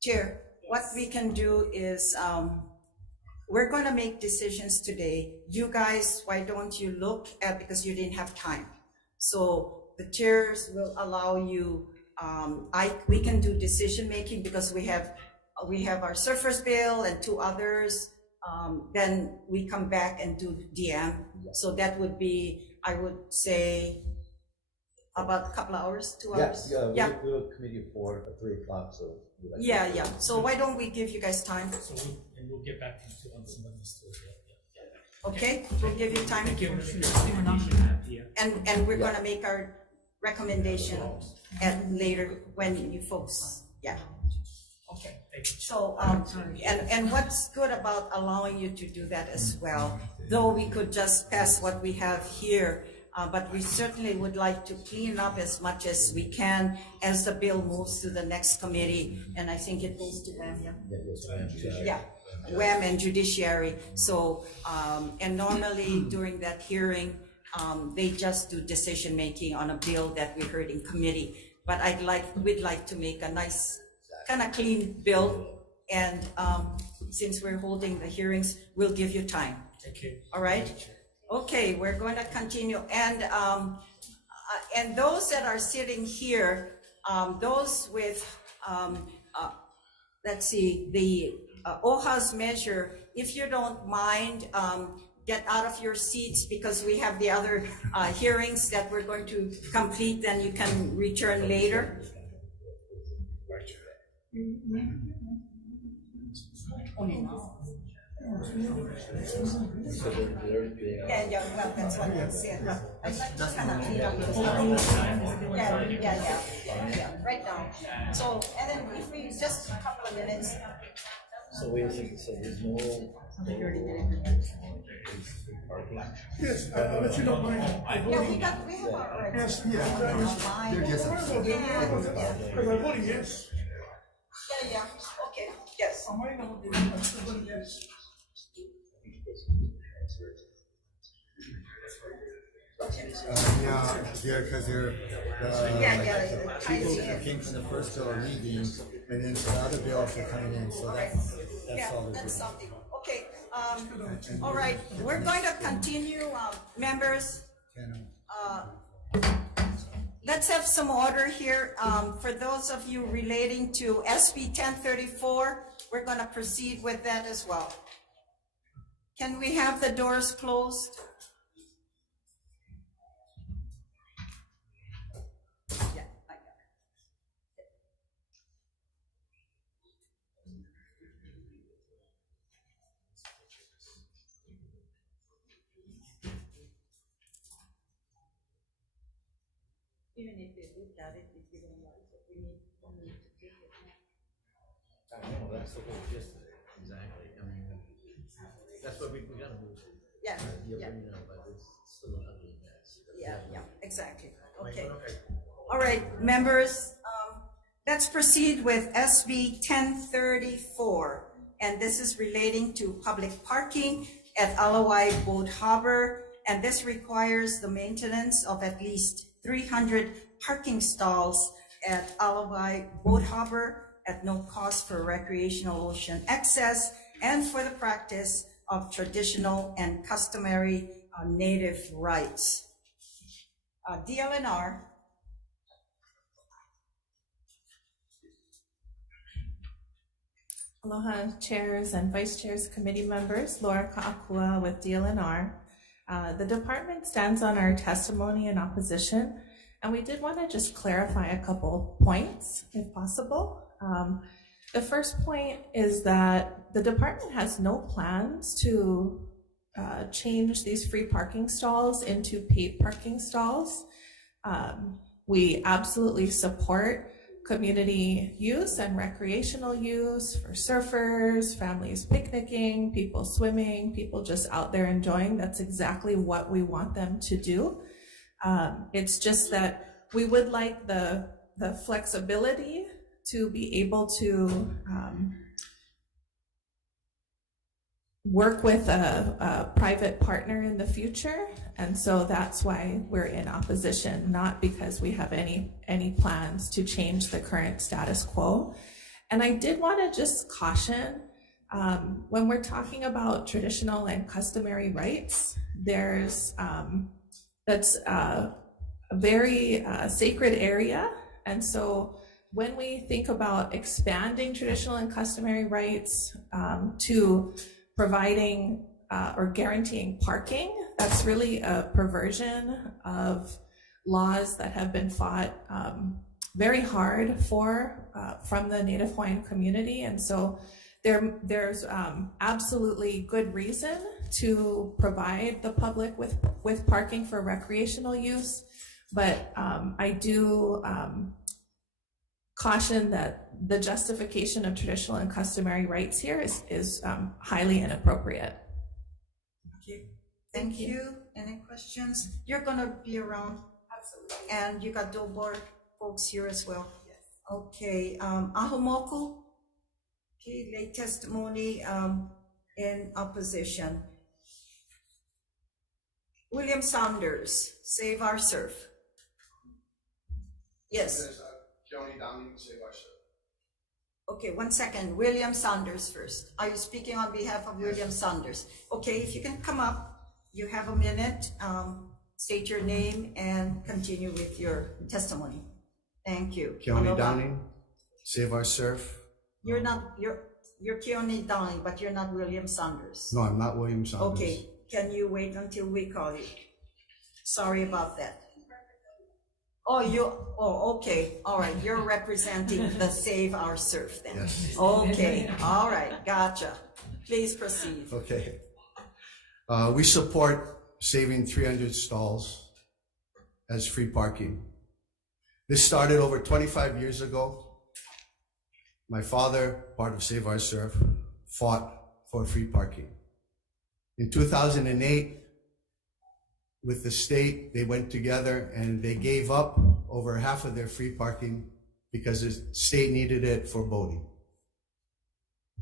Chair, what we can do is, we're gonna make decisions today. You guys, why don't you look at, because you didn't have time. So the chairs will allow you, we can do decision-making because we have our surface bill and 2 others. Then we come back and do DM. So that would be, I would say, about a couple hours, 2 hours. Yeah, we'll do a committee for 3 o'clock, so. Yeah. So why don't we give you guys time? So we'll get back to you on some of these too. Yeah. Okay, we'll give you time. Thank you. And we're gonna make our recommendation at later when you folks, yeah. Okay. So, and what's good about allowing you to do that as well, though we could just pass what we have here, but we certainly would like to clean up as much as we can as the bill moves to the next committee, and I think it goes to WAM, yeah, WAM and Judiciary. So, and normally during that hearing, they just do decision making on a bill that we heard in committee. But we'd like to make a nice, kind of clean bill, and since we're holding the hearings, we'll give you time. Thank you. All right. Okay, we're going to continue, and those that are sitting here, those with, let's see, the OHA's measure, if you don't mind, get out of your seats because we have the other hearings that we're going to complete, then you can return later. Yeah, well, that's what I said. I'd like to kind of clean up the yeah, right now. So, and then if we, just a couple of minutes. So wait a second, so there's no. Yes, but you don't mind. Yeah, we have our. Yes, yeah. They're just Because I'm voting yes. Yeah, okay, yes. I might not be, I'm still voting yes. Yeah, because they're, the people who came from the first bill are leaving, and then so the other bills are coming in, so that's Yeah, all they're that's doing. something. Okay, all right, we're going to continue, members. Let's have some order here. For those of you relating to SB 1034, we're going to proceed with that as well. Can we have the doors closed? Yeah, I got it. Even if they looked at it, if you don't like it, we need to take it. I know, that's the whole gist of it, exactly, I mean, that's what we gotta move. Yeah, You're yeah. bringing it up, but it's still an ugly mess. Yeah, exactly. Okay. All right, members, let's proceed with SB 1034. And this is relating to public parking at Alawai Boat Harbor. And this requires the maintenance of at least 300 parking stalls at Alawai Boat Harbor at no cost for recreational ocean access and for the practice of traditional and customary native rights. DLNR. Aloha, chairs and vice chairs, committee members, Laura Ka'akua with DLNR. The department stands on our testimony in opposition, and we did want to just clarify a couple points, if possible. The first point is that the department has no plans to change these free parking stalls into paid parking stalls. We absolutely support community use and recreational use for surfers, families picnicking, people swimming, people just out there enjoying. That's exactly what we want them to do. It's just that we would like the flexibility to be able to work with a private partner in the future. And so that's why we're in opposition, not because we have any plans to change the current status quo. And I did want to just caution, when we're talking about traditional and customary rights, there's, that's a very sacred area. And so when we think about expanding traditional and customary rights to providing or guaranteeing parking, that's really a perversion of laws that have been fought very hard for from the Native Hawaiian community. And so there's absolutely good reason to provide the public with parking for recreational use. But I do caution that the justification of traditional and customary rights here is highly inappropriate. Okay, thank you. Any questions? You're gonna be around? Absolutely. And you got Dobor folks here as well? Yes. Okay, Ahomoku? Okay, late testimony in opposition. William Saunders, Save Our Surf. Yes. Okay, 1 second. William Saunders first. Are you speaking on behalf of William Saunders? Okay, if you can come up, you have a minute. State your name and continue with your testimony. Thank you. Keone Downing, Save Our Surf. You're not, you're Keone Downing, but you're not William Saunders. No, I'm not William Saunders. Okay, can you wait until we call you? Sorry about that. Oh, okay, all right, you're representing the Save Our Surf then. Yes. Okay, all right, gotcha. Please proceed. Okay. We support saving 300 stalls as free parking. This started over 25 years ago. My father, part of Save Our Surf, fought for free parking. In 2008, with the state, they went together and they gave up over half of their free parking because the state needed it for boating.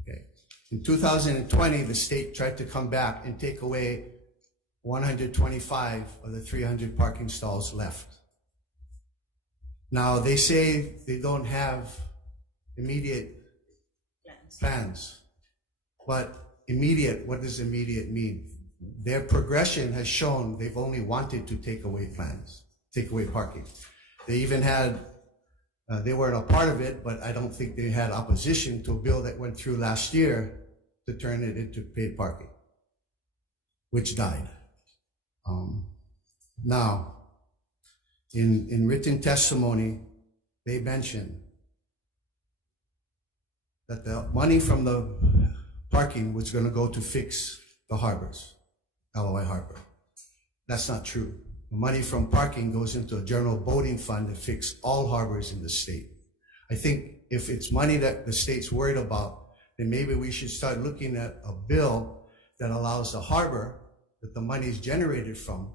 Okay. In 2020, the state tried to come back and take away 125 of the 300 parking stalls left. Now, they say they don't have immediate plans, but immediate, what does immediate mean? Their progression has shown they've only wanted to take away parking. They even had, they weren't a part of it, but I don't think they had opposition to a bill that went through last year to turn it into paid parking, which died. Now, in written testimony, they mentioned that the money from the parking was going to go to fix the harbors, LOI Harbor. That's not true. The money from parking goes into a general boating fund to fix all harbors in the state. I think if it's money that the state's worried about, then maybe we should start looking at a bill that allows the harbor that the money is generated from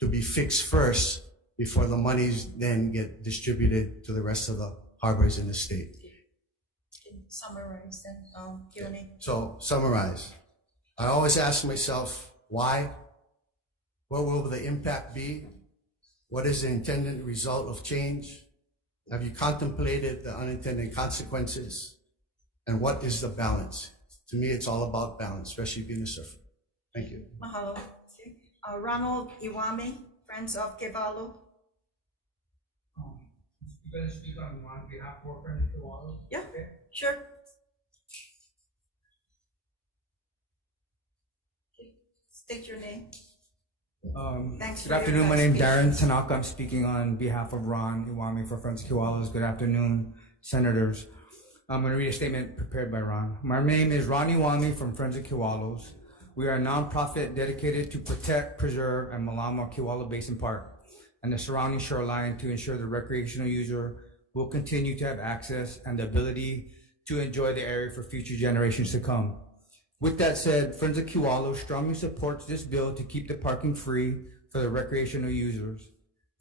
to be fixed first before the monies then get distributed to the rest of the harbors in the state. Summarize then, Q&A. So, summarize. I always ask myself, why? What will the impact be? What is the intended result of change? Have you contemplated the unintended consequences? And what is the balance? To me, it's all about balance, especially being a surfer. Thank you. Mahalo. Okay. Ronald Iwami, Friends of Kevalu. You going to speak on behalf of Friends of Kevalu? Yeah, okay. Sure. Okay. State your name. Thanks. Good afternoon. My name is Darren Tanaka. I'm speaking on behalf of Ron Iwami for Friends of Kewalos. Good afternoon, senators. I'm going to read a statement prepared by Ron. My name is Ron Iwami from Friends of Kewalos. We are a nonprofit dedicated to protect, preserve, and Malama Kewalo Basin Park and the surrounding shoreline to ensure the recreational user will continue to have access and the ability to enjoy the area for future generations to come. With that said, Friends of Kewalo strongly supports this bill to keep the parking free for the recreational users.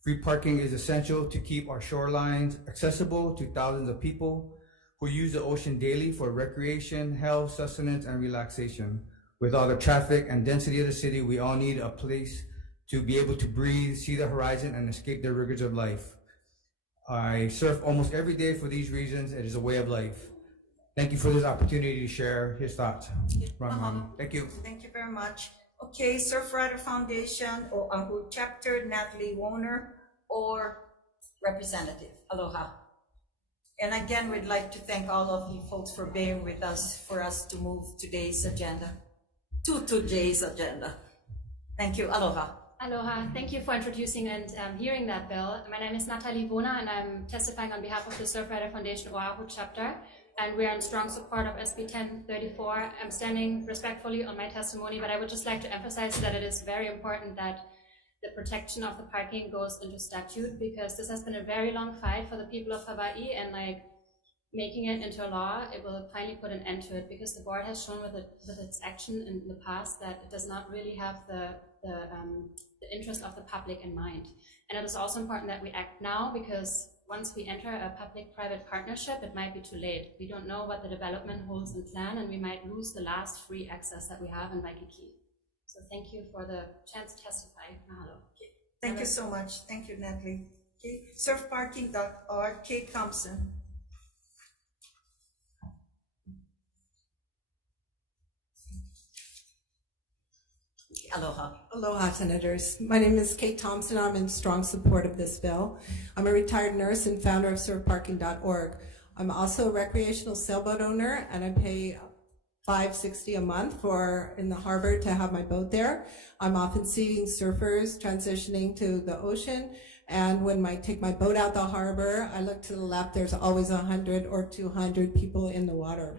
Free parking is essential to keep our shorelines accessible to thousands of people who use the ocean daily for recreation, health, sustenance, and relaxation. With all the traffic and density of the city, we all need a place to be able to breathe, see the horizon, and escape the rigors of life. I surf almost every day for these reasons. It is a way of life. Thank you for this opportunity to share his thoughts. Ron, thank you. Thank you very much. Okay, Surfrider Foundation or Ahu Chapter, Natalie Warner, or representative. Aloha. And again, we'd like to thank all of you folks for being with us for us to move today's agenda to today's agenda. Thank you. Aloha. Aloha. Thank you for introducing and hearing that bill. My name is Natalie Wona, and I'm testifying on behalf of the Surfrider Foundation Oahu chapter. And we are in strong support of SB 1034. I'm standing respectfully on my testimony, but I would just like to emphasize that it is very important that the protection of the parking goes into statute, because this has been a very long fight for the people of Hawaii, and like making it into a law, it will finally put an end to it, because the board has shown with its action in the past that it does not really have the interest of the public in mind. And it is also important that we act now, because once we enter a public-private partnership, it might be too late. We don't know what the development holds in plan, and we might lose the last free access that we have in Waikiki. So thank you for the chance to testify. Mahalo. Thank you so much. Thank you, Natalie. Okay. Surfparking.org, Kate Thompson. Aloha. Aloha, Senators. My name is Kate Thompson. I'm in strong support of this bill. I'm a retired nurse and founder of surfparking.org. I'm also a recreational sailboat owner, and I pay $5.60 a month in the harbor to have my boat there. I'm often seeing surfers transitioning to the ocean, and when I take my boat out the harbor, I look to the left, there's always 100 or 200 people in the water.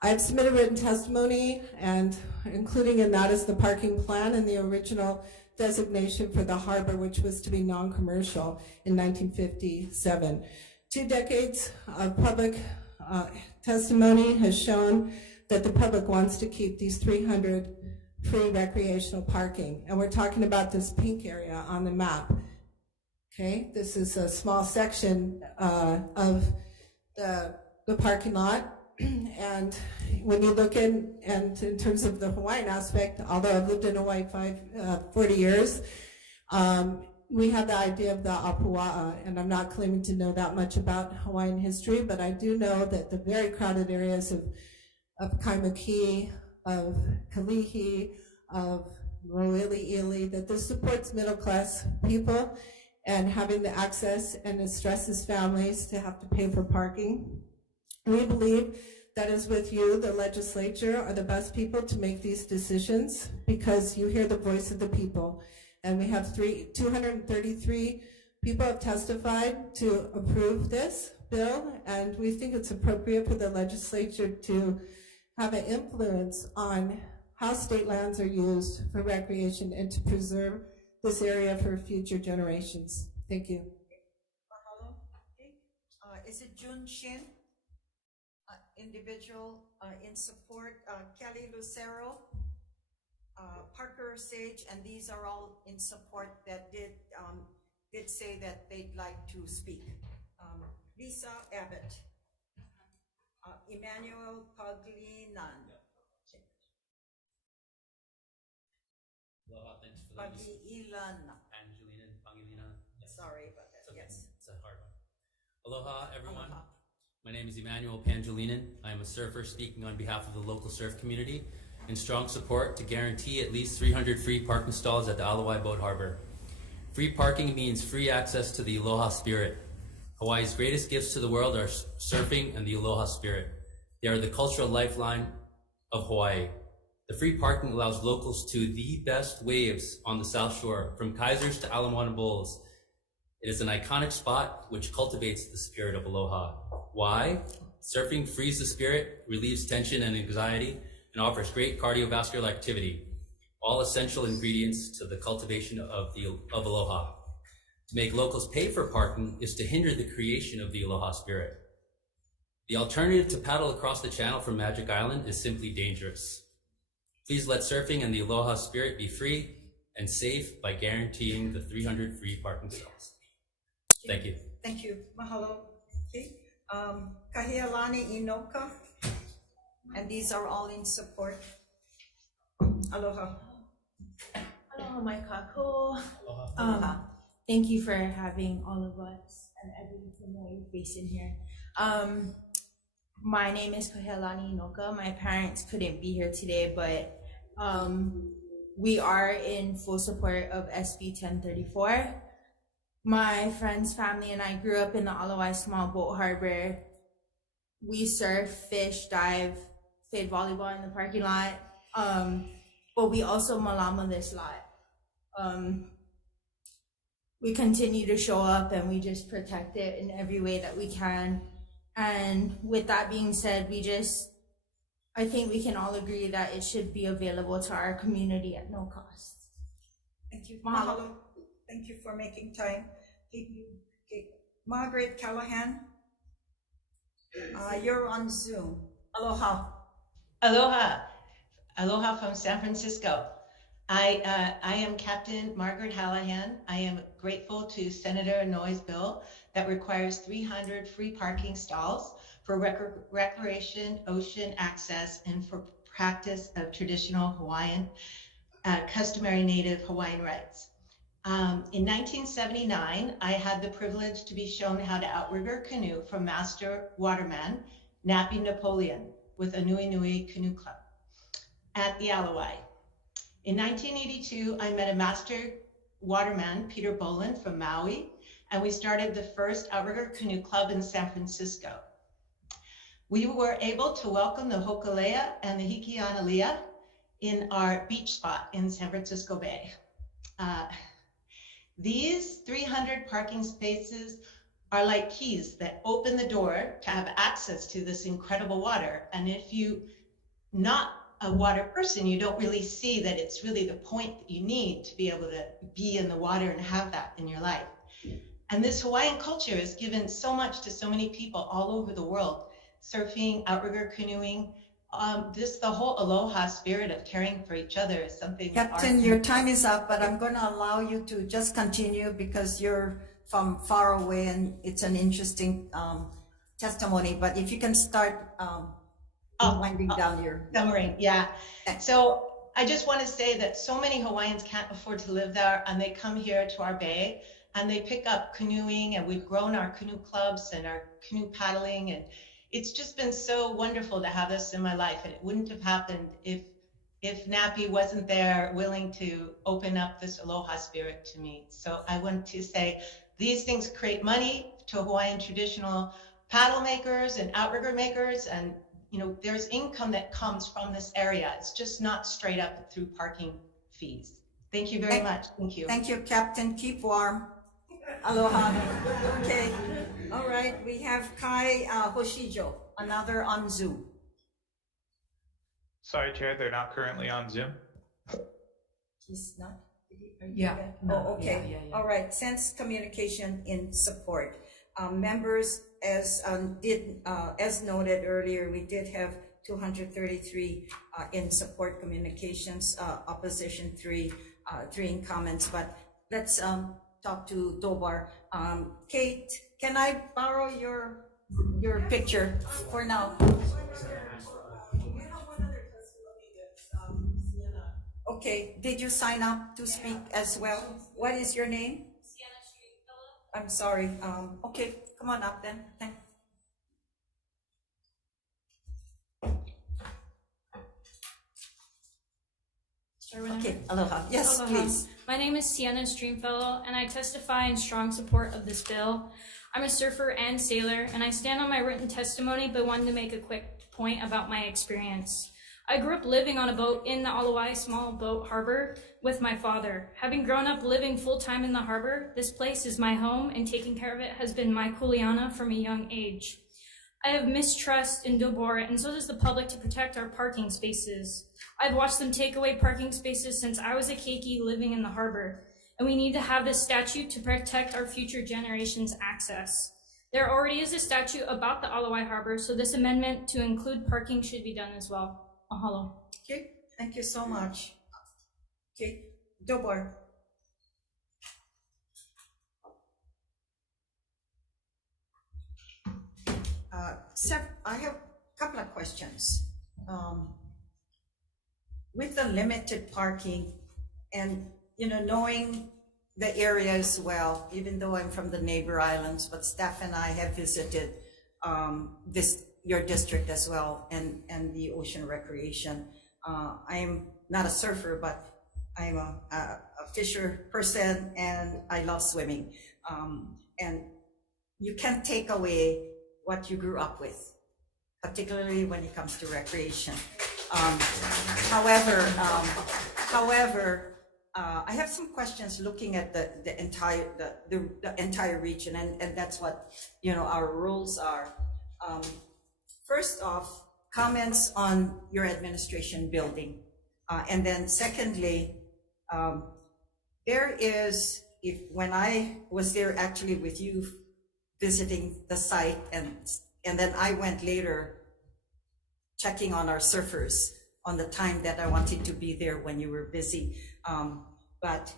I have submitted written testimony, and including in that is the parking plan and the original designation for the harbor, which was to be non-commercial in 1957. 2 decades of public testimony has shown that the public wants to keep these 300 free recreational parking. And we're talking about this pink area on the map. Okay, this is a small section of the parking lot. And when you look and in terms of the Hawaiian aspect, although I've lived in Hawaii 40 years, we have the idea of the apua'a, and I'm not claiming to know that much about Hawaiian history, but I do know that the very crowded areas of Kaimuki, of Kalihi, of Roili'ili, that this supports middle-class people and having the access, and it stresses families to have to pay for parking. We believe that is with you, the legislature, are the best people to make these decisions because you hear the voice of the people. And we have 233 people have testified to approve this bill, and we think it's appropriate for the legislature to have an influence on how state lands are used for recreation and to preserve this area for future generations. Thank you. Mahalo. Okay. Is it Jun Shin? Individual in support, Kelly Lucero, Parker Sage, and these are all in support that did say that they'd like to speak. Lisa Abbott, Emmanuel Paglinan. Aloha, thanks for the Angelina. Yes. Sorry about that. Okay. Yes. It's a hard one. Aloha, everyone. Aloha. My name is Emmanuel Pangelinen. I am a surfer speaking on behalf of the local surf community in strong support to guarantee at least 300 free parking stalls at the Alawai Boat Harbor. Free parking means free access to the Aloha spirit. Hawaii's greatest gifts to the world are surfing and the Aloha spirit. They are the cultural lifeline of Hawaii. The free parking allows locals to the best waves on the South Shore, from Kaisers to Ala Moana Bowls. It is an iconic spot which cultivates the spirit of aloha. Why? Surfing frees the spirit, relieves tension and anxiety, and offers great cardiovascular activity, all essential ingredients to the cultivation of aloha. To make locals pay for parking is to hinder the creation of the aloha spirit. The alternative to paddle across the channel from Magic Island is simply dangerous. Please let surfing and the aloha spirit be free and safe by guaranteeing the 300 free parking stalls. Thank you. Thank you. Mahalo. Okay. Kahialani Inoka, and these are all in support. Aloha. Aloha, my kako. Thank you for having all of us and every familiar face in here. My name is Kahialani Inoka. My parents couldn't be here today, but we are in full support of SB 1034. My friends, family, and I grew up in the Alawai Small Boat Harbor. We surf, fish, dive, played volleyball in the parking lot, but we also malama this lot. We continue to show up and we just protect it in every way that we can. And with that being said, I think we can all agree that it should be available to our community at no cost. Thank you. Mahalo. Thank you for making time. Okay. Margaret Callahan, you're on Zoom. Aloha. Aloha. Aloha from San Francisco. I am Captain Margaret Hallahan. I am grateful to Senator Noy's bill that requires 300 free parking stalls for recreation, ocean access, and for practice of traditional Hawaiian, customary Native Hawaiian rights. In 1979, I had the privilege to be shown how to outrigger canoe from Master Waterman Nappy Napoleon with a Nui Nui Canoe Club at the Alawai. In 1982, I met a Master Waterman, Peter Boland from Maui, and we started the first outrigger canoe club in San Francisco. We were able to welcome the Hokulea and the Hikianalia in our beach spot in San Francisco Bay. These 300 parking spaces are like keys that open the door to have access to this incredible water. And if you're not a water person, you don't really see that it's really the point that you need to be able to be in the water and have that in your life. And this Hawaiian culture has given so much to so many people all over the world. Surfing, outrigger canoeing, the whole aloha spirit of caring for each other is something. Captain, your time is up, but I'm going to allow you to just continue because you're from far away and it's an interesting testimony. But if you can start winding down your summary. Yeah. So I just want to say that so many Hawaiians can't afford to live there, and they come here to our bay and they pick up canoeing, and we've grown our canoe clubs and our canoe paddling, and it's just been so wonderful to have this in my life. And it wouldn't have happened if Nappy wasn't there willing to open up this aloha spirit to me. So I want to say these things create money to Hawaiian traditional paddle makers and outrigger makers, and you know, there's income that comes from this area. It's just not straight up through parking fees. Thank you very much. Thank you. Thank you, Captain. Keep warm. Aloha. Okay. All right. We have Kai Hoshijo, another on Zoom. Sorry, Chair, they're not currently on Zoom. He's not? Yeah. Oh, okay. All right. Sends communication in support. Members, as noted earlier, we did have 233 in support communications, opposition 3 in comments, but let's talk to Dobar. Kate, can I borrow your picture for now? Okay, did you sign up to speak as well? What is your name? I'm sorry. Okay, come on up then. Okay, aloha. Yes, Aloha. please. My name is Sienna Streamfellow, and I testify in strong support of this bill. I'm a surfer and sailor, and I stand on my written testimony, but wanted to make a quick point about my experience. I grew up living on a boat in the Alawai Small Boat Harbor with my father. Having grown up living full-time in the harbor, this place is my home, and taking care of it has been my kuleana from a young age. I have mistrust in Dobor, and so does the public, to protect our parking spaces. I've watched them take away parking spaces since I was a keiki living in the harbor, and we need to have this statute to protect our future generations' access. There already is a statute about the Alawai Harbor, so this amendment to include parking should be done as well. Mahalo. Okay, thank you so much. Okay, Dobor. I have a couple of questions. With the limited parking and, knowing the area as well, even though I'm from the neighbor islands, but staff and I have visited your district as well, and the ocean recreation. I'm not a surfer, but I'm a fisher person, and I love swimming. And you can't take away what you grew up with, particularly when it comes to recreation. However, I have some questions looking at the entire region, and that's what our rules are. First off, comments on your administration building, and then secondly, when I was there actually with you visiting the site, and then I went later checking on our surfers on the time that I wanted to be there when you were busy. But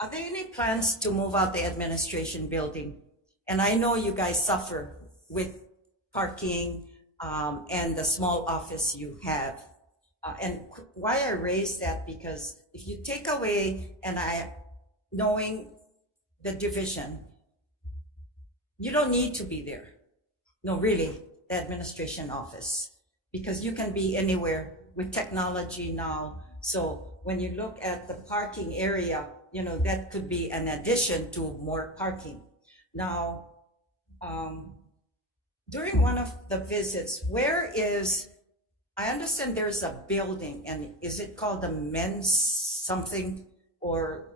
are there any plans to move out the administration building? And I know you guys suffer with parking and the small office you have. And why I raise that, because if you take away, knowing the division, you don't need to be there. No, really, the administration office, because you can be anywhere with technology now. So when you look at the parking area, that could be an addition to more parking. Now, during one of the visits, I understand there's a building, and is it called the men's something, or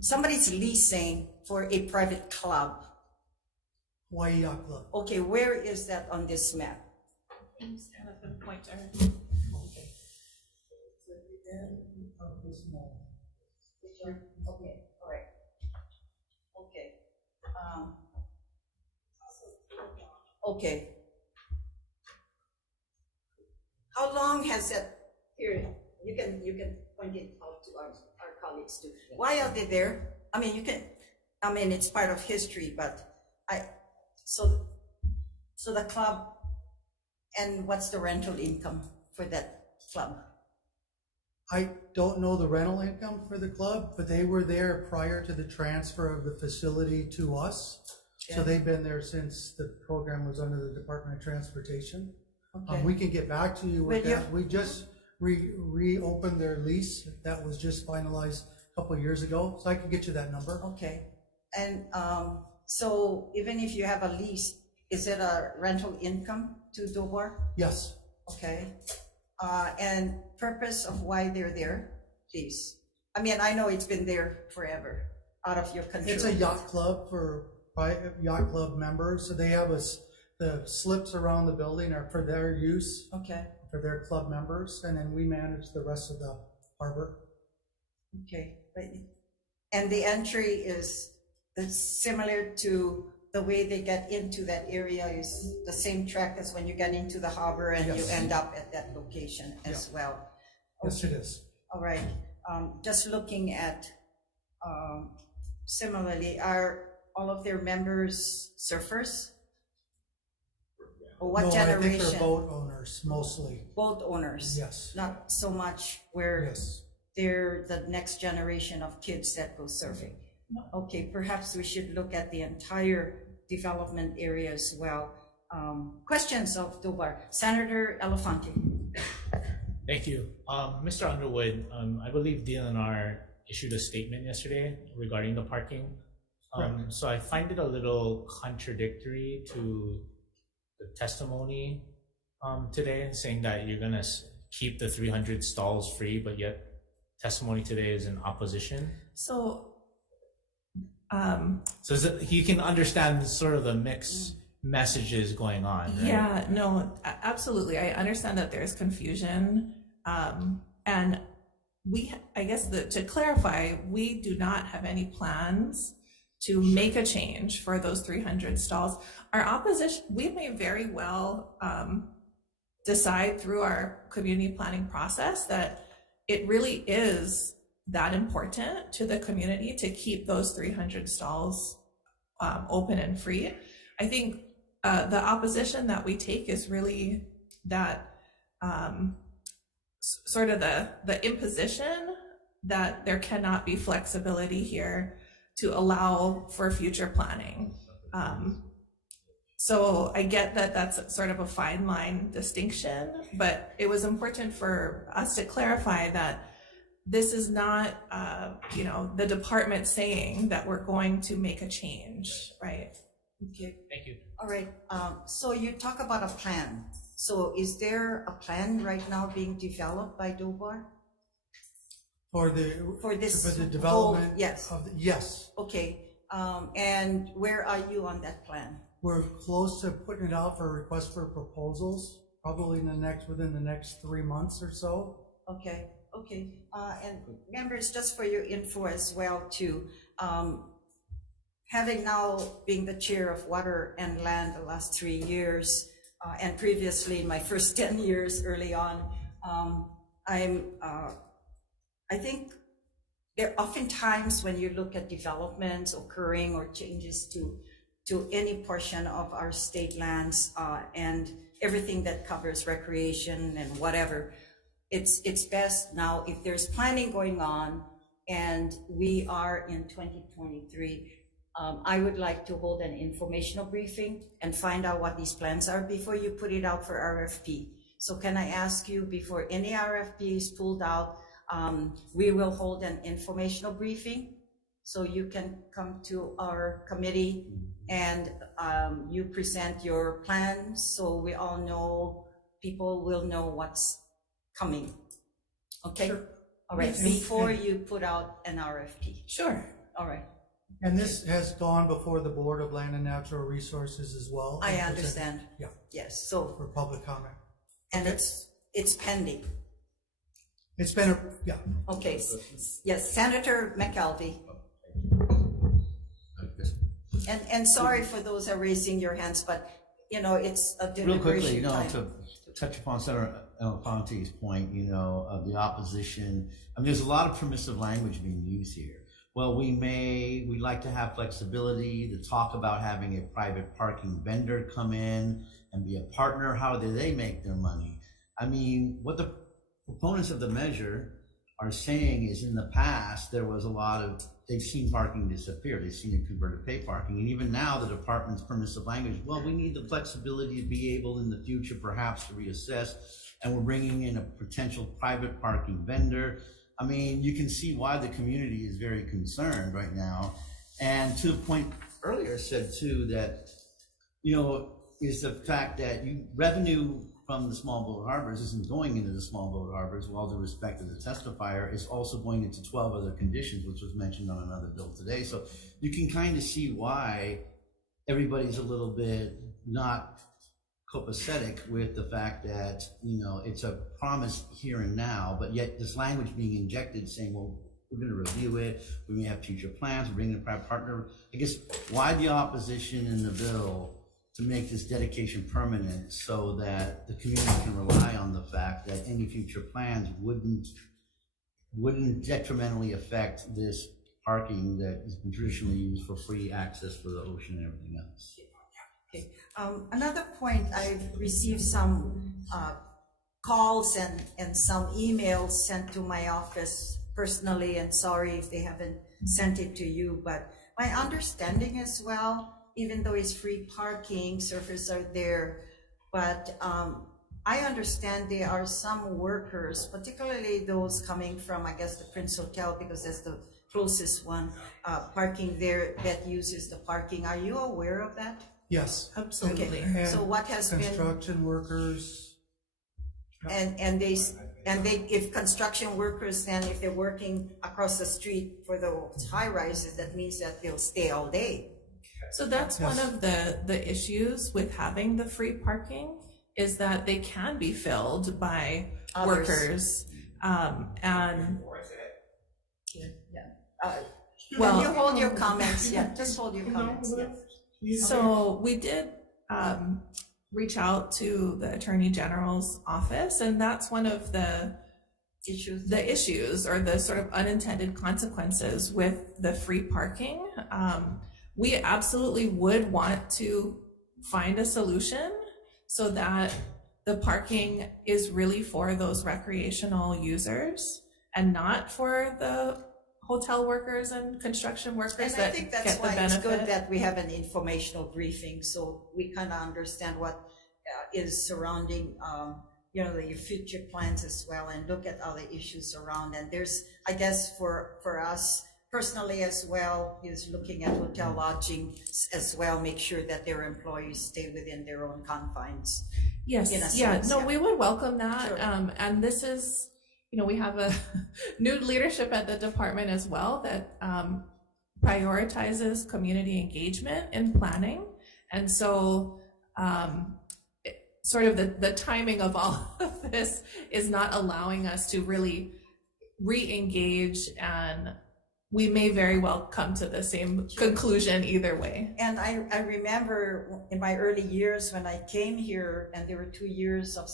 somebody's leasing for a private club? Hawai'i Yacht Club. Okay, where is that on this map? Pointer. Okay, all right. Okay. Okay. How long has that period? You can point it out to our colleagues too. Why are they there? It's part of history, but so the club And what's the rental income for that club? I don't know the rental income for the club, but they were there prior to the transfer of the facility to us. So Yeah. they've been there since the program was under the Department of Transportation. Okay. We can get back to you with Will you? that. We just reopened their lease. That was just finalized a couple of years ago, so I can get you that number. Okay. And so even if you have a lease, is it a rental income to Dobar? Yes. Okay. And purpose of why they're there, please. I mean, I know it's been there forever, out of your control. It's a yacht club for yacht club members, so they have the slips around the building are for their use. Okay. For their club members, and then we manage the rest of the harbor. Okay. And the entry is similar to the way they get into that area is the same track as when you get into the harbor and you Yes. end up at that location as well. Yes, it is. All right. Just looking at, similarly, are all of their members surfers? Or what No, generation? I think they're boat owners mostly. Boat owners? Yes. Not so much where Yes. they're the next generation of kids that go surfing. Okay, perhaps we should look at the entire development area as well. Questions of Dobar? Senator Elefante. Thank you. Mr. Underwood, I believe DNR issued a statement yesterday regarding the parking. So I find it a little contradictory to the testimony today, saying that you're gonna keep the 300 stalls free, but yet testimony today is in opposition. So, So you can understand sort of the mixed messages going on, right? yeah, no, absolutely. I understand that there's confusion. And I guess to clarify, we do not have any plans to make a change for those 300 stalls. Our opposition, we may very well decide through our community planning process that it really is that important to the community to keep those 300 stalls open and free. I think the opposition that we take is really that sort of the imposition that there cannot be flexibility here to allow for future planning. So I get that that's sort of a fine line distinction, but it was important for us to clarify that this is not, the department saying that we're going to make a change, right? Okay. Thank you. All right. So you talk about a plan. So is there a plan right now being developed by Dobar? For the development? whole- yes. Yes. Okay. And where are you on that plan? We're close to putting it out for a request for proposals, probably within the next 3 months or so. Okay. Okay. And members, just for your info as well too, having now being the chair of Water and Land the last 3 years, and previously my first 10 years early on, I think there oftentimes when you look at developments occurring or changes to any portion of our state lands and everything that covers recreation and whatever, it's best now if there's planning going on and we are in 2023, I would like to hold an informational briefing and find out what these plans are before you put it out for RFP. So can I ask you, before any RFP is pulled out, we will hold an informational briefing so you can come to our committee and you present your plans so we all know, people will know what's coming. Okay? Sure. All right, Yes. before you put out an RFP. Sure. All right. And this has gone before the Board of Land and Natural Resources as well. I understand. Yeah. Yes, so. For public comment. And it's pending. It's been yeah. Okay, yes, Senator McKelvey. And sorry for those that are raising your hands, but it's a Real quickly, deliberation time. to touch upon Senator Elefante's point, of the opposition. I mean, there's a lot of permissive language being used here. Well, we'd like to have flexibility to talk about having a private parking vendor come in and be a partner? How do they make their money? I mean, what the proponents of the measure are saying is in the past, there was a lot of, they've seen parking disappear. They've seen it convert to pay parking. And even now, the department's permissive language, well, we need the flexibility to be able in the future perhaps to reassess, and we're bringing in a potential private parking vendor. I mean, you can see why the community is very concerned right now. And to a point earlier said too that, you know, is the fact that revenue from the small boat harbors isn't going into the small boat harbors, with all due respect to the testifier, is also going into 12 other conditions, which was mentioned on another bill today. So you can kind of see why everybody's a little bit not copacetic with the fact that, you know, it's a promise here and now, but yet this language being injected saying, well, we're going to review it, we may have future plans, we're bringing a private partner. I guess, why the opposition in the bill to make this dedication permanent so that the community can rely on the fact that any future plans wouldn't detrimentally affect this parking that has been traditionally used for free access for the ocean and everything else? Okay. Another point, I've received some calls and some emails sent to my office personally, and sorry if they haven't sent it to you, but my understanding as well, even though it's free parking, surfers are there, but I understand there are some workers, particularly those coming from, I guess, the Prince Hotel, because that's the closest one, parking there that uses the parking. Are you aware of that? Yes. Absolutely. And so what has construction workers. And they, if construction workers, then if they're working across the street for those high rises, that means that they'll stay all day. So that's one of the issues with having the free parking, is that they can be filled by others. Workers. And well, you hold your comments. Yeah, just hold your comments. Yeah. So we did reach out to the Attorney General's office, and that's one of the issues or the sort of unintended consequences with the free parking. We absolutely would want to find a solution so that the parking is really for those recreational users and not for the hotel workers and construction workers that get the benefit. And I think that's why it's good that we have an informational briefing, so we kind of understand what is surrounding, you know, your future plans as well, and look at other issues around. And there's, I guess, for us personally as well, is looking at hotel lodging as well, make sure that their employees stay within their own confines. Yes, we would welcome that. Sure. And this is, you know, we have a new leadership at the department as well that prioritizes community engagement in planning. And so sort of the timing of all of this is not allowing us to really re-engage, and we may very well come to the same conclusion either way. And I remember in my early years when I came here, and there were 2 years of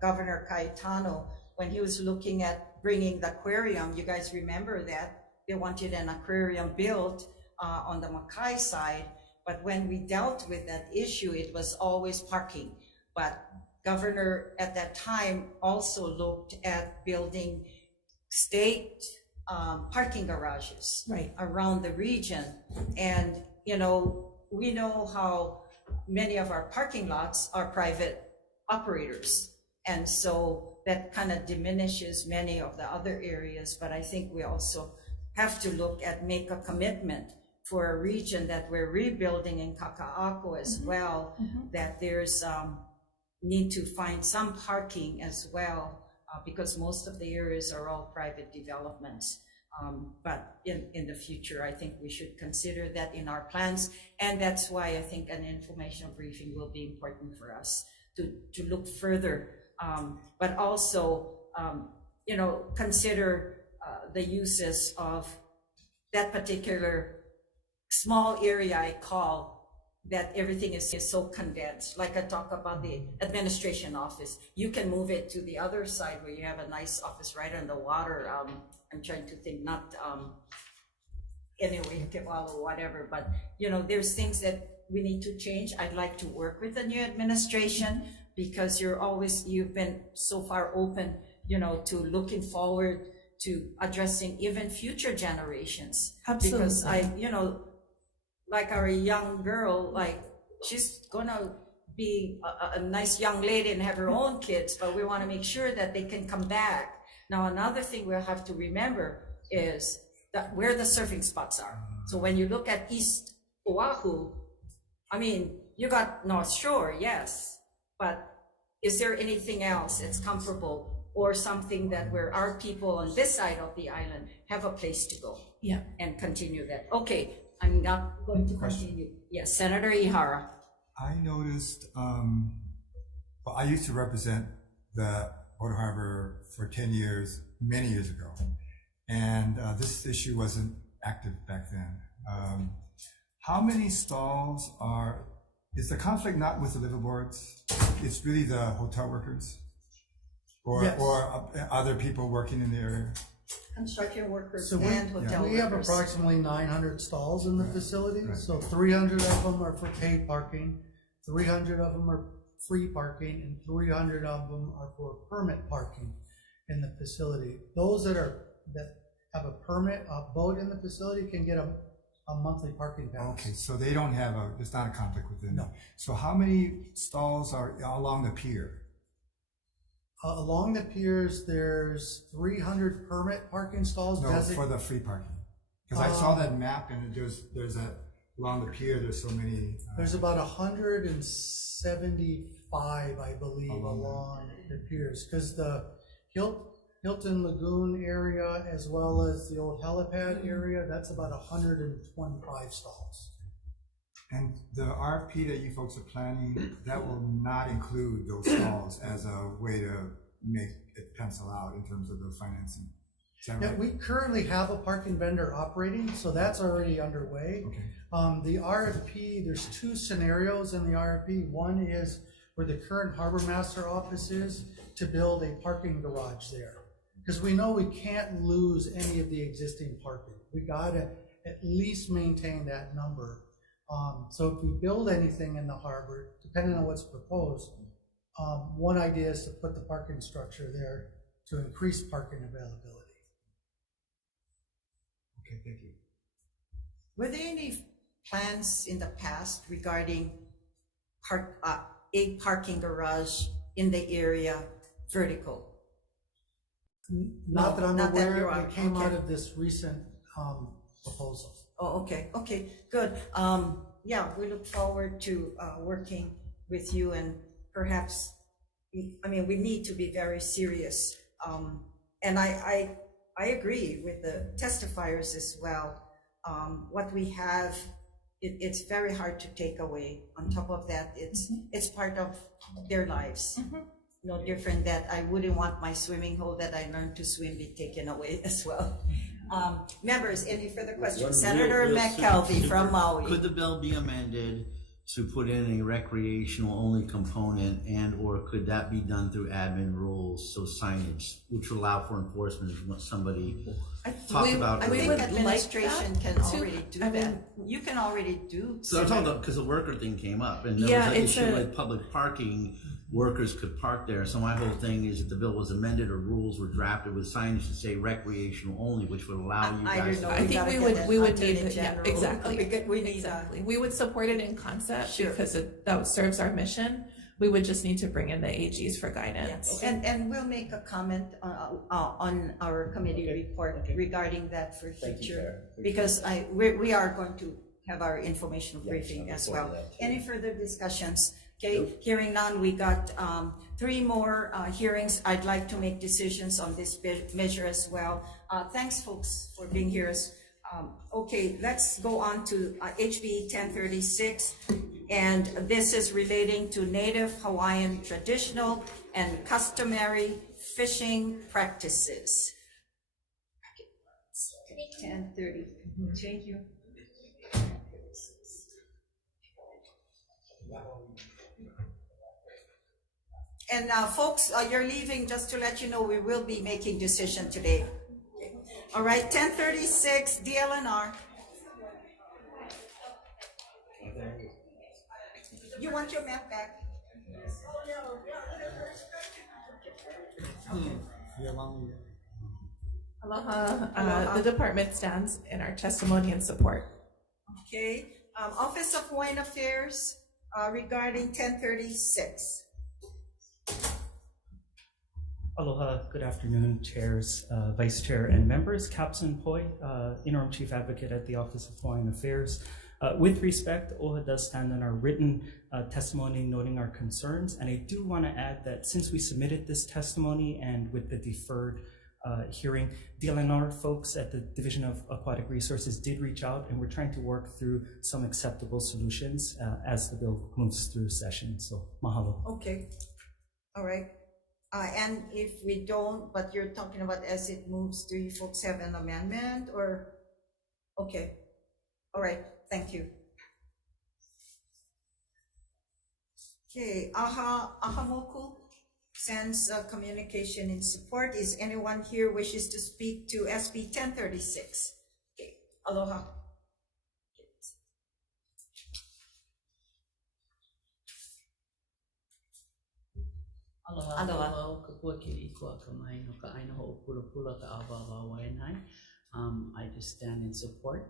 Governor Cayetano, when he was looking at bringing the aquarium. You guys remember that? They wanted an aquarium built on the Mackay side, but when we dealt with that issue, it was always parking. But Governor at that time also looked at building state parking garages around the region. And, you know, we know how many of our parking lots are private operators. And so that kind of diminishes many of the other areas. But I think we also have to look at, make a commitment for a region that we're rebuilding in Kaka'ako as well, that there's need to find some parking as well, because most of the areas are all private developments. But in the future, I think we should consider that in our plans. And that's why I think an informational briefing will be important for us to look further, but also, you know, consider the uses of that particular small area I call, that everything is so condensed. Like I talk about the administration office, you can move it to the other side where you have a nice office right on the water. I'm trying to think, not anyway, or whatever, but you know, there's things that we need to change. I'd like to work with the new administration because you've been so far open, to looking forward to addressing even future generations. Absolutely. Because like our young girl, like she's gonna be a nice young lady and have her own kids, but we want to make sure that they can come back. Now, another thing we'll have to remember is that where the surfing spots are. So when you look at East Oahu, I mean, you got North Shore, yes, but is there anything else that's comparable or something that where our people on this side of the island have a place to go? Yeah. And continue that. Okay, I'm not going to continue. Yes, Senator Ihara. I noticed, I used to represent the Port Harbor for 10 years, many years ago. And this issue wasn't active back then. How many stalls is the conflict not with the liveaboards? It's really the hotel workers? Or other people working in the area? Construction workers So and hotel workers. we have approximately 900 stalls in the facility. So 300 of them are for paid parking, 300 of them are free parking, and 300 of them are for permit parking in the facility. Those that have a permit, a boat in the facility can get a monthly parking pass. Okay, so they don't have there's not a conflict with them. No. So how many stalls are along the pier? Along the piers, there's 300 permit parking stalls. No, for the free parking. Because I saw that map and there's along the pier, there's so many. There's about 175, I believe, along the piers. Because the Hilton Lagoon area, as well as the old helipad area, that's about 125 stalls. And the RFP that you folks are planning, that will not include those stalls as a way to make it pencil out in terms of the financing. Is that right? We currently have a parking vendor operating, so that's already underway. Okay. The RFP, there's two scenarios in the RFP. One is where the current harbor master office is, to build a parking garage there. Because we know we can't lose any of the existing parking. We gotta at least maintain that number. So if we build anything in the harbor, depending on what's proposed, one idea is to put the parking structure there to increase parking availability. Okay, thank you. Were there any plans in the past regarding a parking garage in the area vertical? Not that I'm aware, it came out okay. of this recent proposal. Oh, okay, good. Yeah, we look forward to working with you, and perhaps, we need to be very serious. And I agree with the testifiers as well. What we have, it's very hard to take away. On top of that, it's part of their lives. No different that I wouldn't want my swimming hole that I learned to swim be taken away as well. Members, any further questions? Senator McKelvey from Maui. Could the bill be amended to put in a recreational only component, and or could that be done through admin rules, so signage, which would allow for enforcement if somebody talked about? I think administration can already do that. You can already do. So I'm talking about, because the worker thing came up, and there was an issue with public parking. Workers could park there. So my whole thing is if the bill was amended or rules were drafted with signage to say recreational only, which would allow you guys to. I think we would need exactly. We need exactly. We would support it in concept because that serves our mission. We would just need to bring in the AGs for guidance. Yes. And we'll make a comment on our committee report regarding that for future, because we are going to have our informational briefing as well. Any further discussions? Okay, hearing none, we got 3 more hearings. I'd like to make decisions on this measure as well. Thanks, folks, for being here. Okay, let's go on to HB 1036, and this is relating to Native Hawaiian traditional and customary fishing practices. 1030. Thank you. And folks, you're leaving, just to let you know, we will be making decision today. Okay. All right, 1036 DLNR. You want your map back? Aloha. The department stands in our testimony and support. Okay, Office of Hawaiian Affairs regarding 1036. Aloha, good afternoon, chairs, vice chair, and members. Captain Poi, interim chief advocate at the Office of Hawaiian Affairs. With respect, OHA does stand on our written testimony noting our concerns, and I do want to add that since we submitted this testimony and with the deferred hearing, DLNR folks at the Division of Aquatic Resources did reach out, and we're trying to work through some acceptable solutions as the bill moves through session. So, mahalo. Okay, all right. And if we don't, but you're talking about as it moves, do you folks have an amendment or? Okay, all right, thank you. Okay, Ahamoku sends communication in support. Is anyone here wishes to speak to SB 1036? Okay, aloha. Aloha. I just stand in support,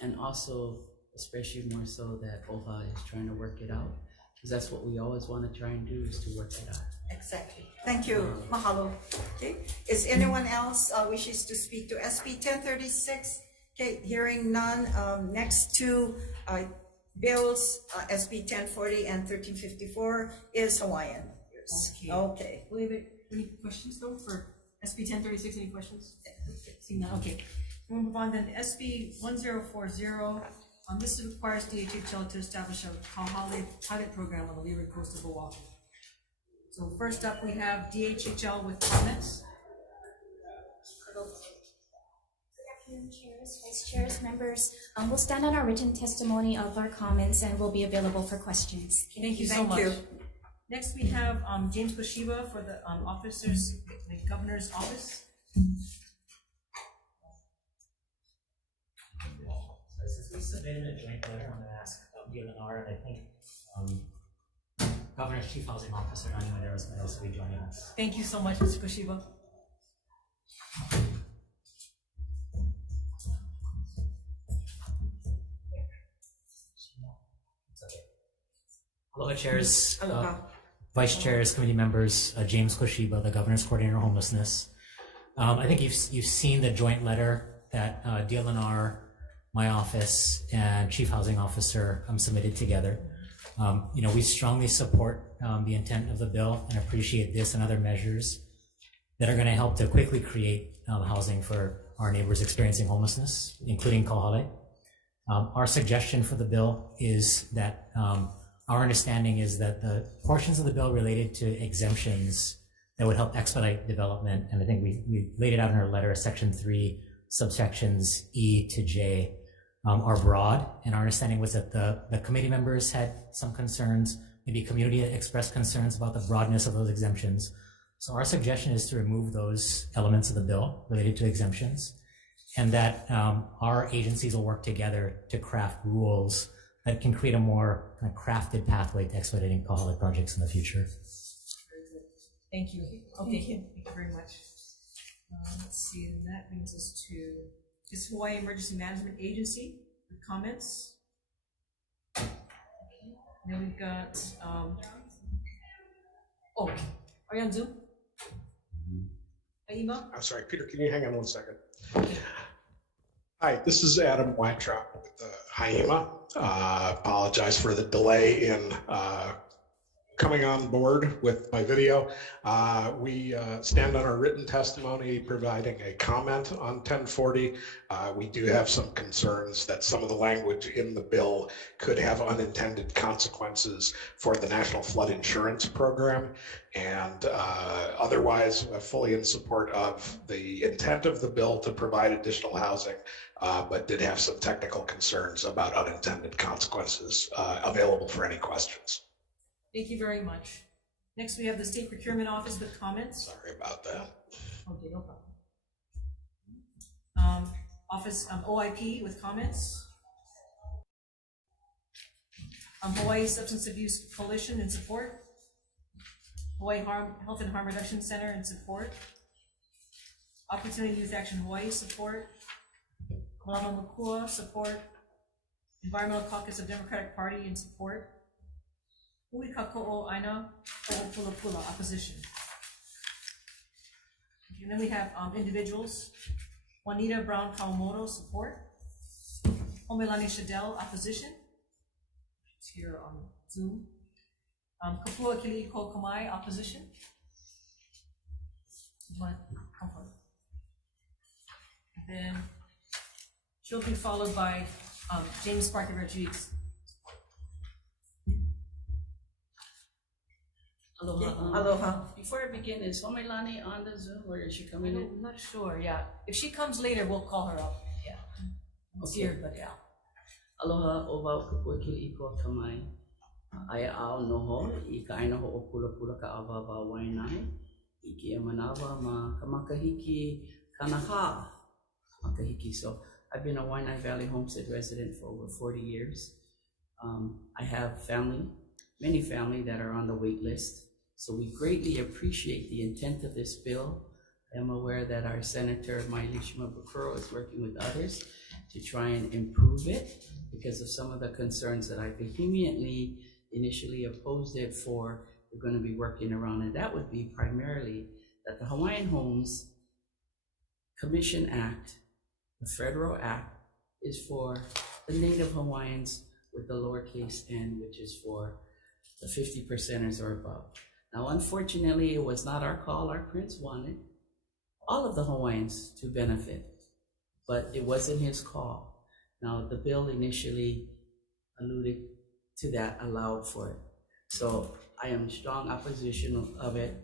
and also especially more so that OHA is trying to work it out, because that's what we always want to try and do, is to work it out. Exactly. Thank you. Mahalo. Okay. Is anyone else wishes to speak to SB 1036? Okay. Hearing none. Next two bills, SB 1040 and 1354, is Hawaiian. Okay. Okay. Wait. Any questions though for SB 1036? Any questions? See none. Okay. We'll move on then. SB 1040. This requires DHHL to establish a Hawai'i pilot program on the leeward coast of Oahu. So first up, we have DHHL with comments. Good afternoon, chairs, vice chairs, members. We'll stand on our written testimony of our comments and will be available for questions. Thank you so much. Next, we have James Koshiba for the the governor's office. Since we submitted a joint letter, I'm going to ask DLNR, and I think Governor's Chief Housing Officer Nani Medeiros might also be joining us. Thank you so much, Mr. Koshiba. Aloha, chairs, Aloha. vice chairs, committee members, James Koshiba, the Governor's Coordinator of Homelessness. I think you've seen the joint letter that DLNR, my office, and Chief Housing Officer submitted together. We strongly support the intent of the bill and appreciate this and other measures that are going to help to quickly create housing for our neighbors experiencing homelessness, including Kauhale. Our suggestion for the bill is that our understanding is that the portions of the bill related to exemptions that would help expedite development, and I think we laid it out in our letter, Section 3, subsections E to J, are broad, and our understanding was that the committee members had some concerns, maybe community expressed concerns about the broadness of those exemptions. So our suggestion is to remove those elements of the bill related to exemptions, and that our agencies will work together to craft rules that can create a more kind of crafted pathway to expediting Kauhale projects in the future. Thank you. Okay, Thank you. Thank you very much. Let's see, and that brings us to this Hawaii Emergency Management Agency with comments. Then we've got, are you on Zoom? Aima? I'm sorry, Peter, can you hang on one second? Hi, this is Adam Weintraub with the Hawai'i. Apologize for the delay in coming on board with my video. We stand on our written testimony providing a comment on 1040. We do have some concerns that some of the language in the bill could have unintended consequences for the National Flood Insurance Program, and otherwise fully in support of the intent of the bill to provide additional housing, but did have some technical concerns about unintended consequences. Available for any questions. Thank you very much. Next, we have the State Procurement Office with comments. Sorry about that. Okay, no problem. Office OIP with comments. Hawaii Substance Abuse Coalition in support. Hawaii Health and Harm Reduction Center in support. Opportunity Youth Action Hawaii support. Malama Makua support. Environmental Caucus of Democratic Party in support. Hui Kako'o Aina O'Pulapula opposition. And then we have individuals. Juanita Brown Kawamoto support. Homelani Shadell opposition. It's here on Zoom. Kapua Kili'iko Kamai opposition. You want to come forward? And then she'll be followed by James Parker Rodriguez. Aloha. Aloha. Before I begin, is Homelani on the Zoom or is she coming in? I'm not sure, yeah. If she comes later, we'll call her up. Yeah. It's here, but yeah. Aloha, Owa Kapua Iko Kamai. Aya ao noho, I ka aina ho o pula pula ka awaba wainai. I ki e manawa ma ka makahiki kanaha. Makahiki. So I've been a Waianae Valley Homestead resident for over 40 years. I have family, many family that are on the wait list. So we greatly appreciate the intent of this bill. I am aware that our Senator Maili Shimabukuro is working with others to try and improve it because of some of the concerns that I vehemently initially opposed it for. We're going to be working around, and that would be primarily that the Hawaiian Homes Commission Act, the federal act, is for the Native Hawaiians with the lowercase n, which is for the 50%ers or above. Now, unfortunately, it was not our call. Our prince wanted all of the Hawaiians to benefit, but it wasn't his call. Now, the bill initially alluded to that, allowed for it. So I am in strong opposition of it,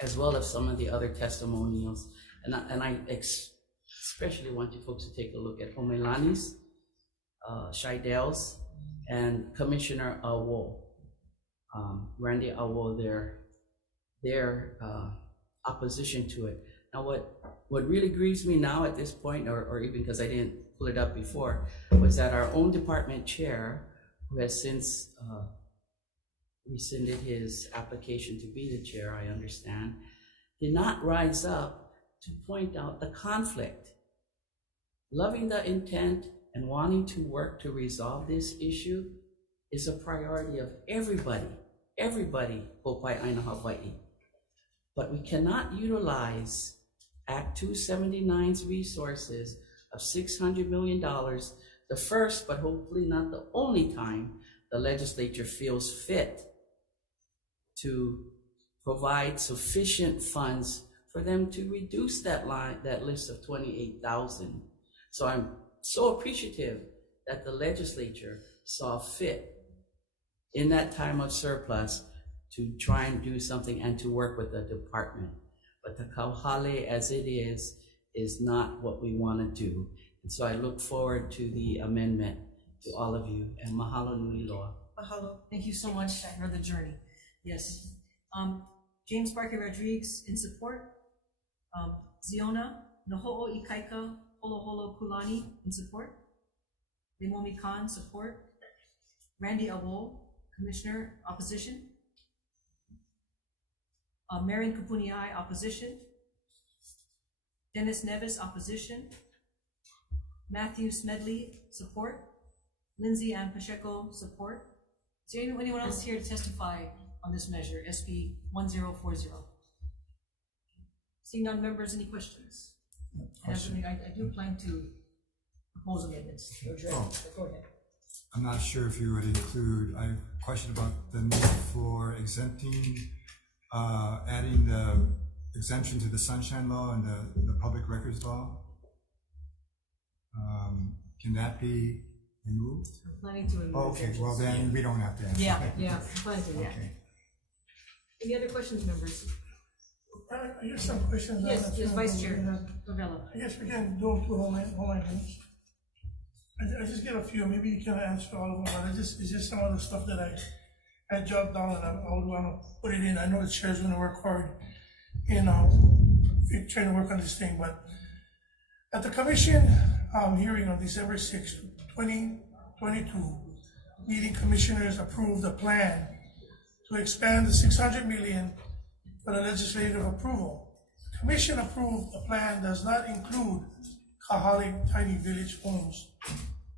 as well as some of the other testimonials. And I especially want you folks to take a look at Homelani's, Shidell's, and Commissioner Awo, Randy Awo, their opposition to it. Now, what really grieves me now at this point, or even because I didn't pull it up before, was that our own department chair, who has since rescinded his application to be the chair, I understand, did not rise up to point out the conflict. Loving the intent and wanting to work to resolve this issue is a priority of everybody, Popai Aina Hawaii. But we cannot utilize Act 279's resources of $600 million, the first, but hopefully not the only time the legislature feels fit to provide sufficient funds for them to reduce that list of 28,000. So I'm so appreciative that the legislature saw fit in that time of surplus to try and do something and to work with the department. But the kauhale as it is not what we want to do. And so I look forward to the amendment to all of you, and mahalo nui loa. Mahalo. Thank you so much for the journey. Yes. James Parker Rodriguez in support. Ziona Noho'o Ikaika Holoholo Kulani in support. Lemomi Khan support. Randy Awo, Commissioner, opposition. Marion Kapuniai, opposition. Dennis Nevis, opposition. Matthew Smedley, support. Lindsay Ann Pacheco, support. Is there anyone else here to testify on this measure, SB 1040? Seeing none, members, any questions? I do plan to propose amendments. Go ahead. I'm not sure if you would include, I have a question about the need for exempting, adding the exemption to the Sunshine Law and the Public Records Law. Can that be removed? I'm planning to remove. Okay, well then we don't have to answer. Yeah, I'm planning to, yeah. Okay. Any other questions, members? I guess some questions. Yes, Vice Chair Novella. I guess we can do two Hawaiian things. I just get a few, maybe you can answer all of them, but it's just some of the stuff that I jotted down and I would want to put it in. I know the chair's going to work hard, trying to work on this thing, but at the commission hearing on December 6, 2022, meeting commissioners approved a plan to expand the 600 million for the legislative approval. The commission approved the plan does not include Kahale tiny village homes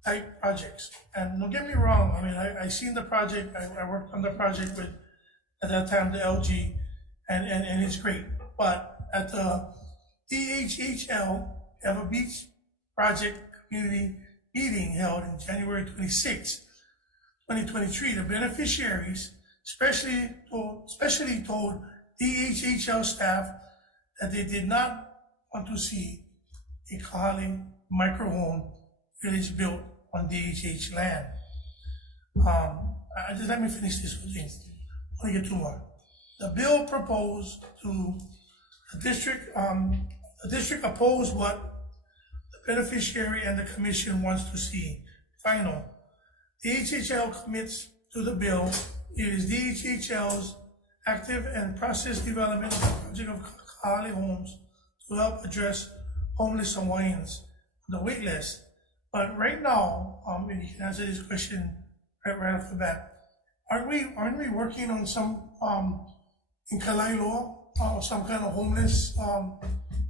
type projects. And don't get me wrong, I mean, I seen the project, I worked on the project with, at that time, the LG, and it's great. But at the DHHL, we have a beach project community meeting held in January 26, 2023. The beneficiaries especially told DHHL staff that they did not want to see a Kahale microhome village built on DHH land. Just let me finish this whole thing. I want to get two more. The bill proposed to the district opposed what the beneficiary and the commission wants to see. Final. DHHL commits to the bill. It is DHHL's active and process development of the project of Kahale homes to help address homeless Hawaiians on the wait list. But right now, and you can answer this question right off the bat, aren't we working on some in Kalaeloa, some kind of homeless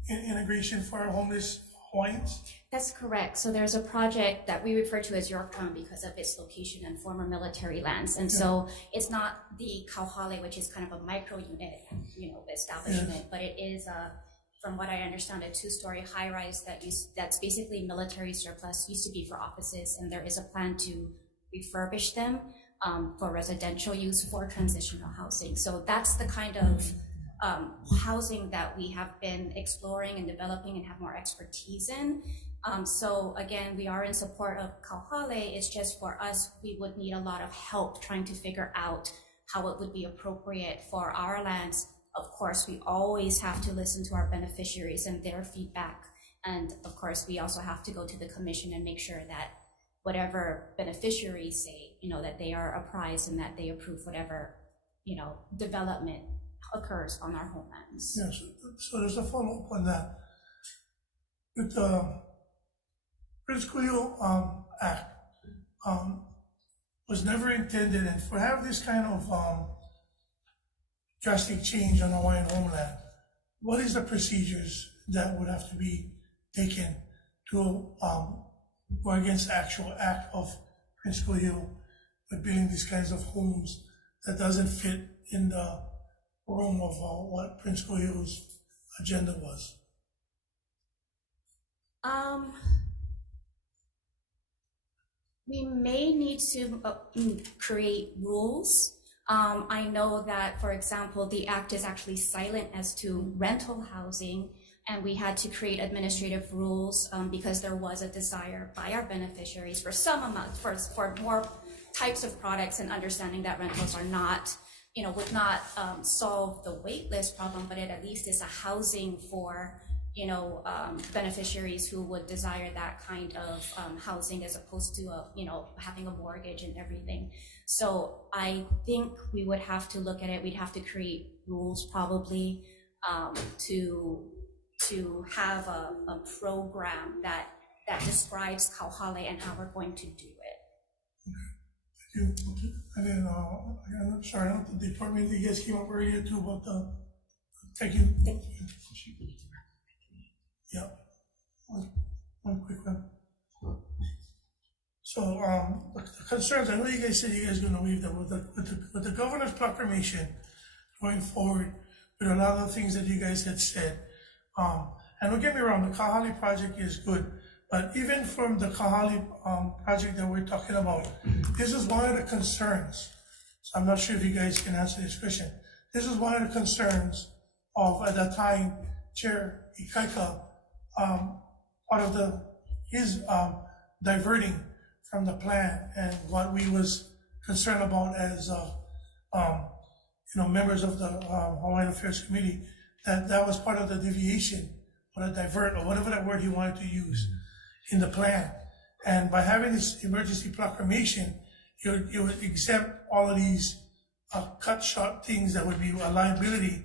integration for homeless Hawaiians? That's correct. So there's a project that we refer to as Yorktown because of its location and former military lands. And so it's not the Kauhale, which is kind of a micro unit, establishment, but it is from what I understand, a 2-story high-rise that's basically military surplus, used to be for offices, and there is a plan to refurbish them for residential use for transitional housing. So that's the kind of housing that we have been exploring and developing and have more expertise in. So again, we are in support of Kauhale. It's just for us, we would need a lot of help trying to figure out how it would be appropriate for our lands. Of course, we always have to listen to our beneficiaries and their feedback. And of course, we also have to go to the commission and make sure that whatever beneficiaries say, that they are apprised and that they approve whatever, development occurs on our homelands. Yes, so there's a follow-up on that. With the Prince Kuyo Act was never intended, and for have this kind of drastic change on Hawaiian homeland, what is the procedures that would have to be taken to go against the actual act of Prince Kuyo with building these kinds of homes that doesn't fit in the room of what Prince Kuyo's agenda was? We may need to create rules. I know that, for example, the act is actually silent as to rental housing, and we had to create administrative rules because there was a desire by our beneficiaries for some amount, for more types of products, and understanding that rentals are not, would not solve the wait list problem, but it at least is a housing for beneficiaries who would desire that kind of housing as opposed to having a mortgage and everything. So I think we would have to look at it. We'd have to create rules probably to have a program that describes Kauhale and how we're going to do it. Thank you. And then I'm sorry, I don't the department you guys came up earlier too about the thank you. Yeah, one quick one. So the concerns, I know you guys said you guys are going to leave them with the governor's proclamation going forward with a lot of the things that you guys had said. And don't get me wrong, the Kahale project is good, but even from the Kahale project that we're talking about, this is one of the concerns. So I'm not sure if you guys can answer this question. This is one of the concerns of, at that time, Chair Ikaika, part of his diverting from the plan, and what we was concerned about as members of the Hawaiian Affairs Committee, that was part of the deviation or the divert or whatever that word he wanted to use in the plan. And by having this emergency proclamation, it would exempt all of these cut short things that would be a liability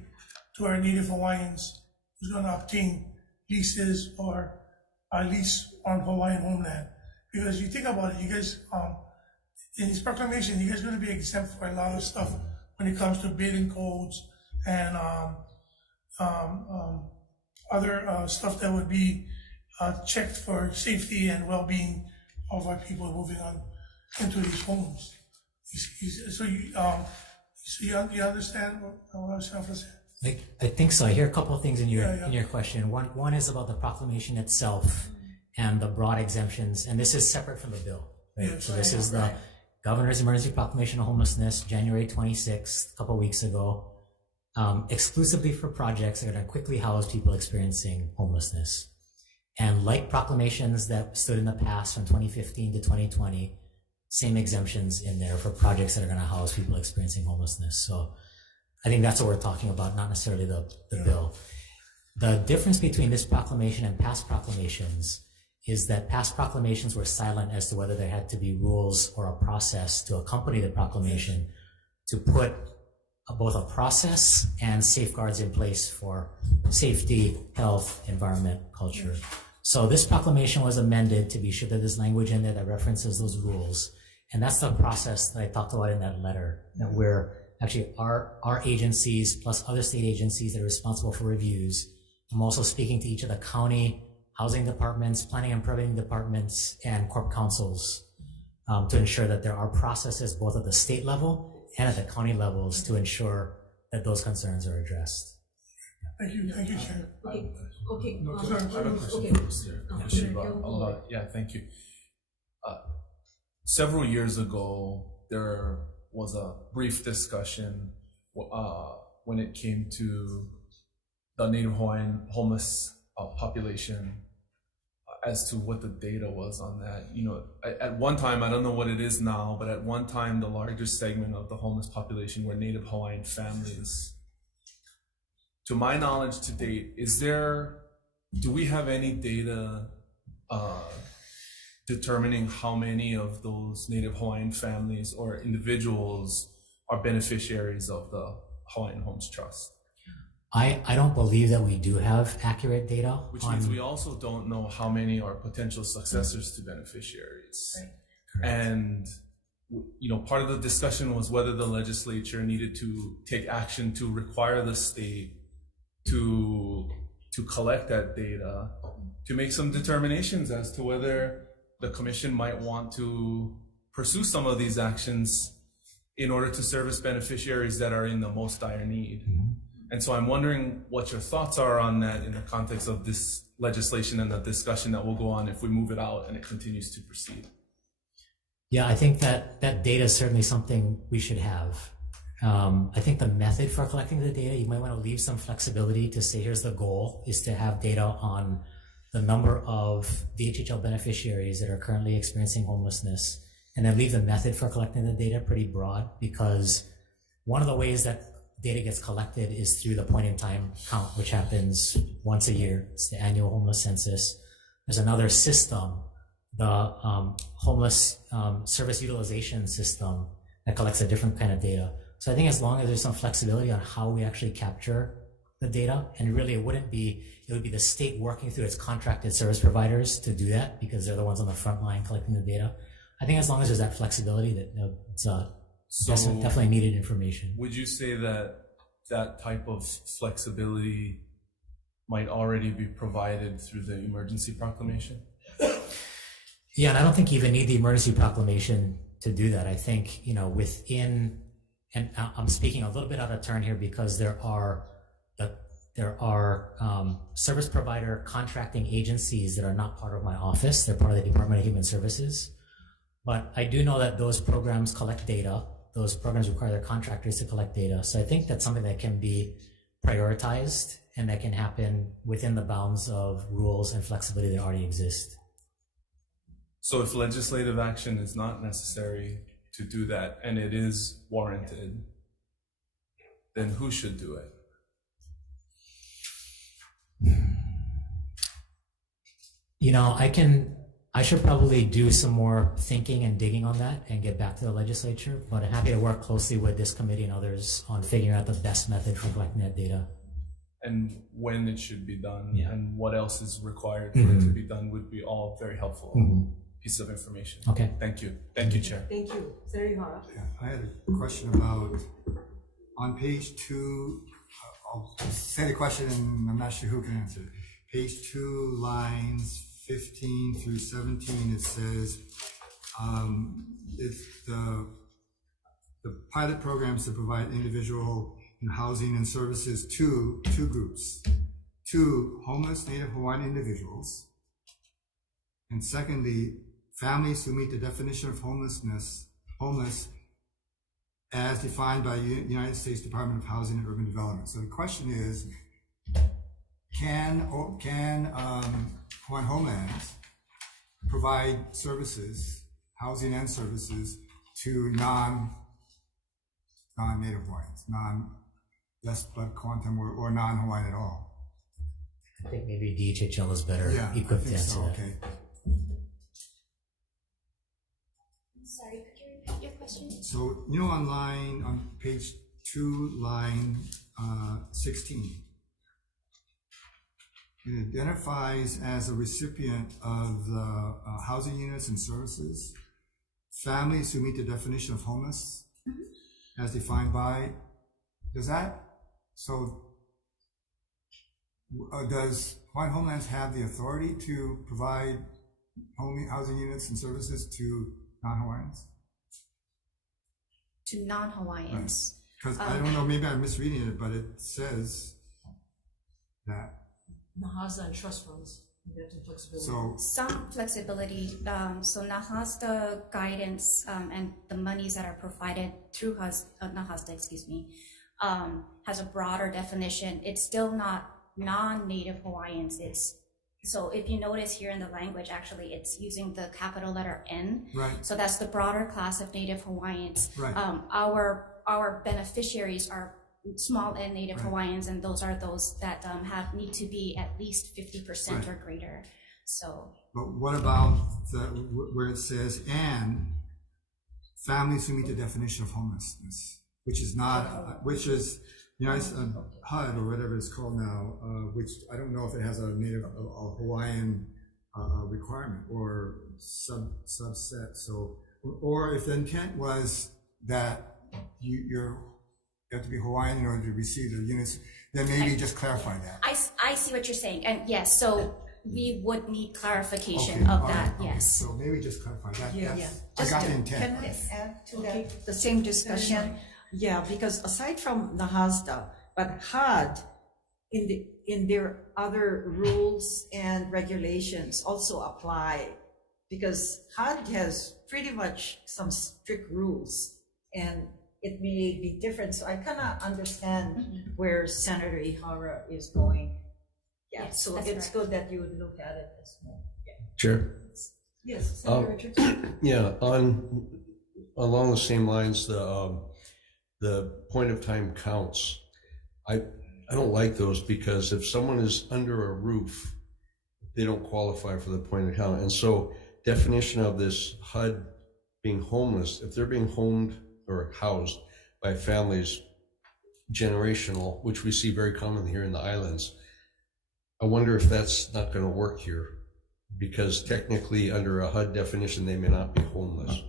to our Native Hawaiians who's going to obtain leases or a lease on Hawaiian homeland. Because you think about it, you guys, in this proclamation, you guys are going to be exempt for a lot of stuff when it comes to building codes and other stuff that would be checked for safety and well-being of our people moving on into these homes. So you understand what I'm trying to say? I think so. I hear a couple of things in your question. One is about the proclamation itself and the broad exemptions, and this is separate from the bill. Right? Yes, so this is the Governor's Emergency Proclamation of Homelessness, January 26th, a couple of weeks ago, exclusively for projects that are going to quickly house people experiencing homelessness. And like proclamations that stood in the past from 2015 to 2020, same exemptions in there for projects that are going to house people experiencing homelessness. So I think that's what we're talking about, not necessarily the bill. The difference between this proclamation and past proclamations is that past proclamations were silent as to whether there had to be rules or a process to accompany the proclamation to put both a process and safeguards in place for safety, health, environment, culture. So this proclamation was amended to be sure that there's language in there that references those rules. And that's the process that I talked about in that letter, that we're actually our agencies plus other state agencies that are responsible for reviews. I'm also speaking to each of the county housing departments, planning and permitting departments, and corp councils to ensure that there are processes both at the state level and at the county levels to ensure that those concerns are addressed. Thank you, Chair. Okay. No, Okay. sorry. I have a question Okay. for Mr. Yeah, thank you. Several years ago, there was a brief discussion when it came to the Native Hawaiian homeless population as to what the data was on that. You know, at one time, I don't know what it is now, but at one time, the largest segment of the homeless population were Native Hawaiian families. To my knowledge to date, do we have any data determining how many of those Native Hawaiian families or individuals are beneficiaries of the Hawaiian Homes Trust? I don't believe that we do have accurate data. Which means we also don't know how many are potential successors to beneficiaries. Right. And you know, part of the discussion was whether the legislature needed to take action to require the state to collect that data, to make some determinations as to whether the commission might want to pursue some of these actions in order to service beneficiaries that are in the most dire need. Mm-hmm. And so I'm wondering what your thoughts are on that in the context of this legislation and the discussion that will go on if we move it out and it continues to proceed. Yeah, I think that data is certainly something we should have. I think the method for collecting the data, you might want to leave some flexibility to say, here's the goal, is to have data on the number of DHHL beneficiaries that are currently experiencing homelessness, and then leave the method for collecting the data pretty broad, because one of the ways that data gets collected is through the point-in-time count, which happens once a year. It's the annual homeless census. There's another system, the homeless service utilization system, that collects a different kind of data. So I think as long as there's some flexibility on how we actually capture the data, and really it would be the state working through its contracted service providers to do that, because they're the ones on the front line collecting the data. I think as long as there's that flexibility, that it's definitely needed information. Would you say that that type of flexibility might already be provided through the emergency proclamation? Yeah, and I don't think you even need the emergency proclamation to do that. I think, within, and I'm speaking a little bit out of turn here, because there are service provider contracting agencies that are not part of my office. They're part of the Department of Human Services. But I do know that those programs collect data. Those programs require their contractors to collect data. So I think that's something that can be prioritized and that can happen within the bounds of rules and flexibility that already exist. So if legislative action is not necessary to do that, and it is warranted, then who should do it? I should probably do some more thinking and digging on that and get back to the legislature, but I'm happy to work closely with this committee and others on figuring out the best method for collecting that data. And when it should be done, Yeah. and what else is required for it to be done would be all very helpful. piece of information. Okay. Thank you. Thank you, Chair. Thank you. Senator Ihara. Yeah, I had a question about, on page 2, I'll say the question and I'm not sure who can answer it. Page 2, lines 15 through 17, it says, if the pilot programs to provide individual housing and services to two groups, to homeless Native Hawaiian individuals, and secondly, families who meet the definition of homeless as defined by United States Department of Housing and Urban Development. So the question is, can Hawaiian Homelands provide services, housing and services, to non-Native Hawaiians, less blood quantum or non-Hawaiian at all? I think maybe DHHL is better equipped to answer that. Okay. Sorry, could you repeat your question? So, on page 2, line 16, it identifies as a recipient of the housing units and services families who meet the definition of homeless as defined by, does Hawaiian Homelands have the authority to provide housing units and services to non-Hawaiians? To non-Hawaiians. Because I don't know, maybe I'm misreading it, but it says that. Nahasa and trust funds. We have some flexibility. So Some flexibility. So NAHASDA guidance and the monies that are provided through NAHASDA, has a broader definition. It's still not non-Native Hawaiians. So if you notice here in the language, actually, it's using the capital letter N. Right. So that's the broader class of Native Hawaiians. Right. Our beneficiaries are small N Native Hawaiians, and those are those that need to be at least 50% or greater. So. But what about where it says and families who meet the definition of homelessness, which is HUD or whatever it's called now, which I don't know if it has a Native Hawaiian requirement or subset. So, or if the intent was that you have to be Hawaiian in order to receive the units, then maybe just clarify that. I see what you're saying, and yes, so we would need clarification of that. Yes. So maybe just clarify that. Yes. I got the intent. Can I add to that? The same discussion? Yeah, because aside from NAHASDA, but HUD in their other rules and regulations also apply, because HUD has pretty much some strict rules and it may be different. So I kind of understand where Senator Ihara is going. Yeah, yes, so it's good that you would look at it as well. Yeah. Chair? Yes, Senator Richards. Yeah, along the same lines, the point of time counts. I don't like those, because if someone is under a roof, they don't qualify for the point of count. And so definition of this HUD being homeless, if they're being homed or housed by families, generational, which we see very commonly here in the islands, I wonder if that's not going to work here, because technically under a HUD definition, they may not be homeless.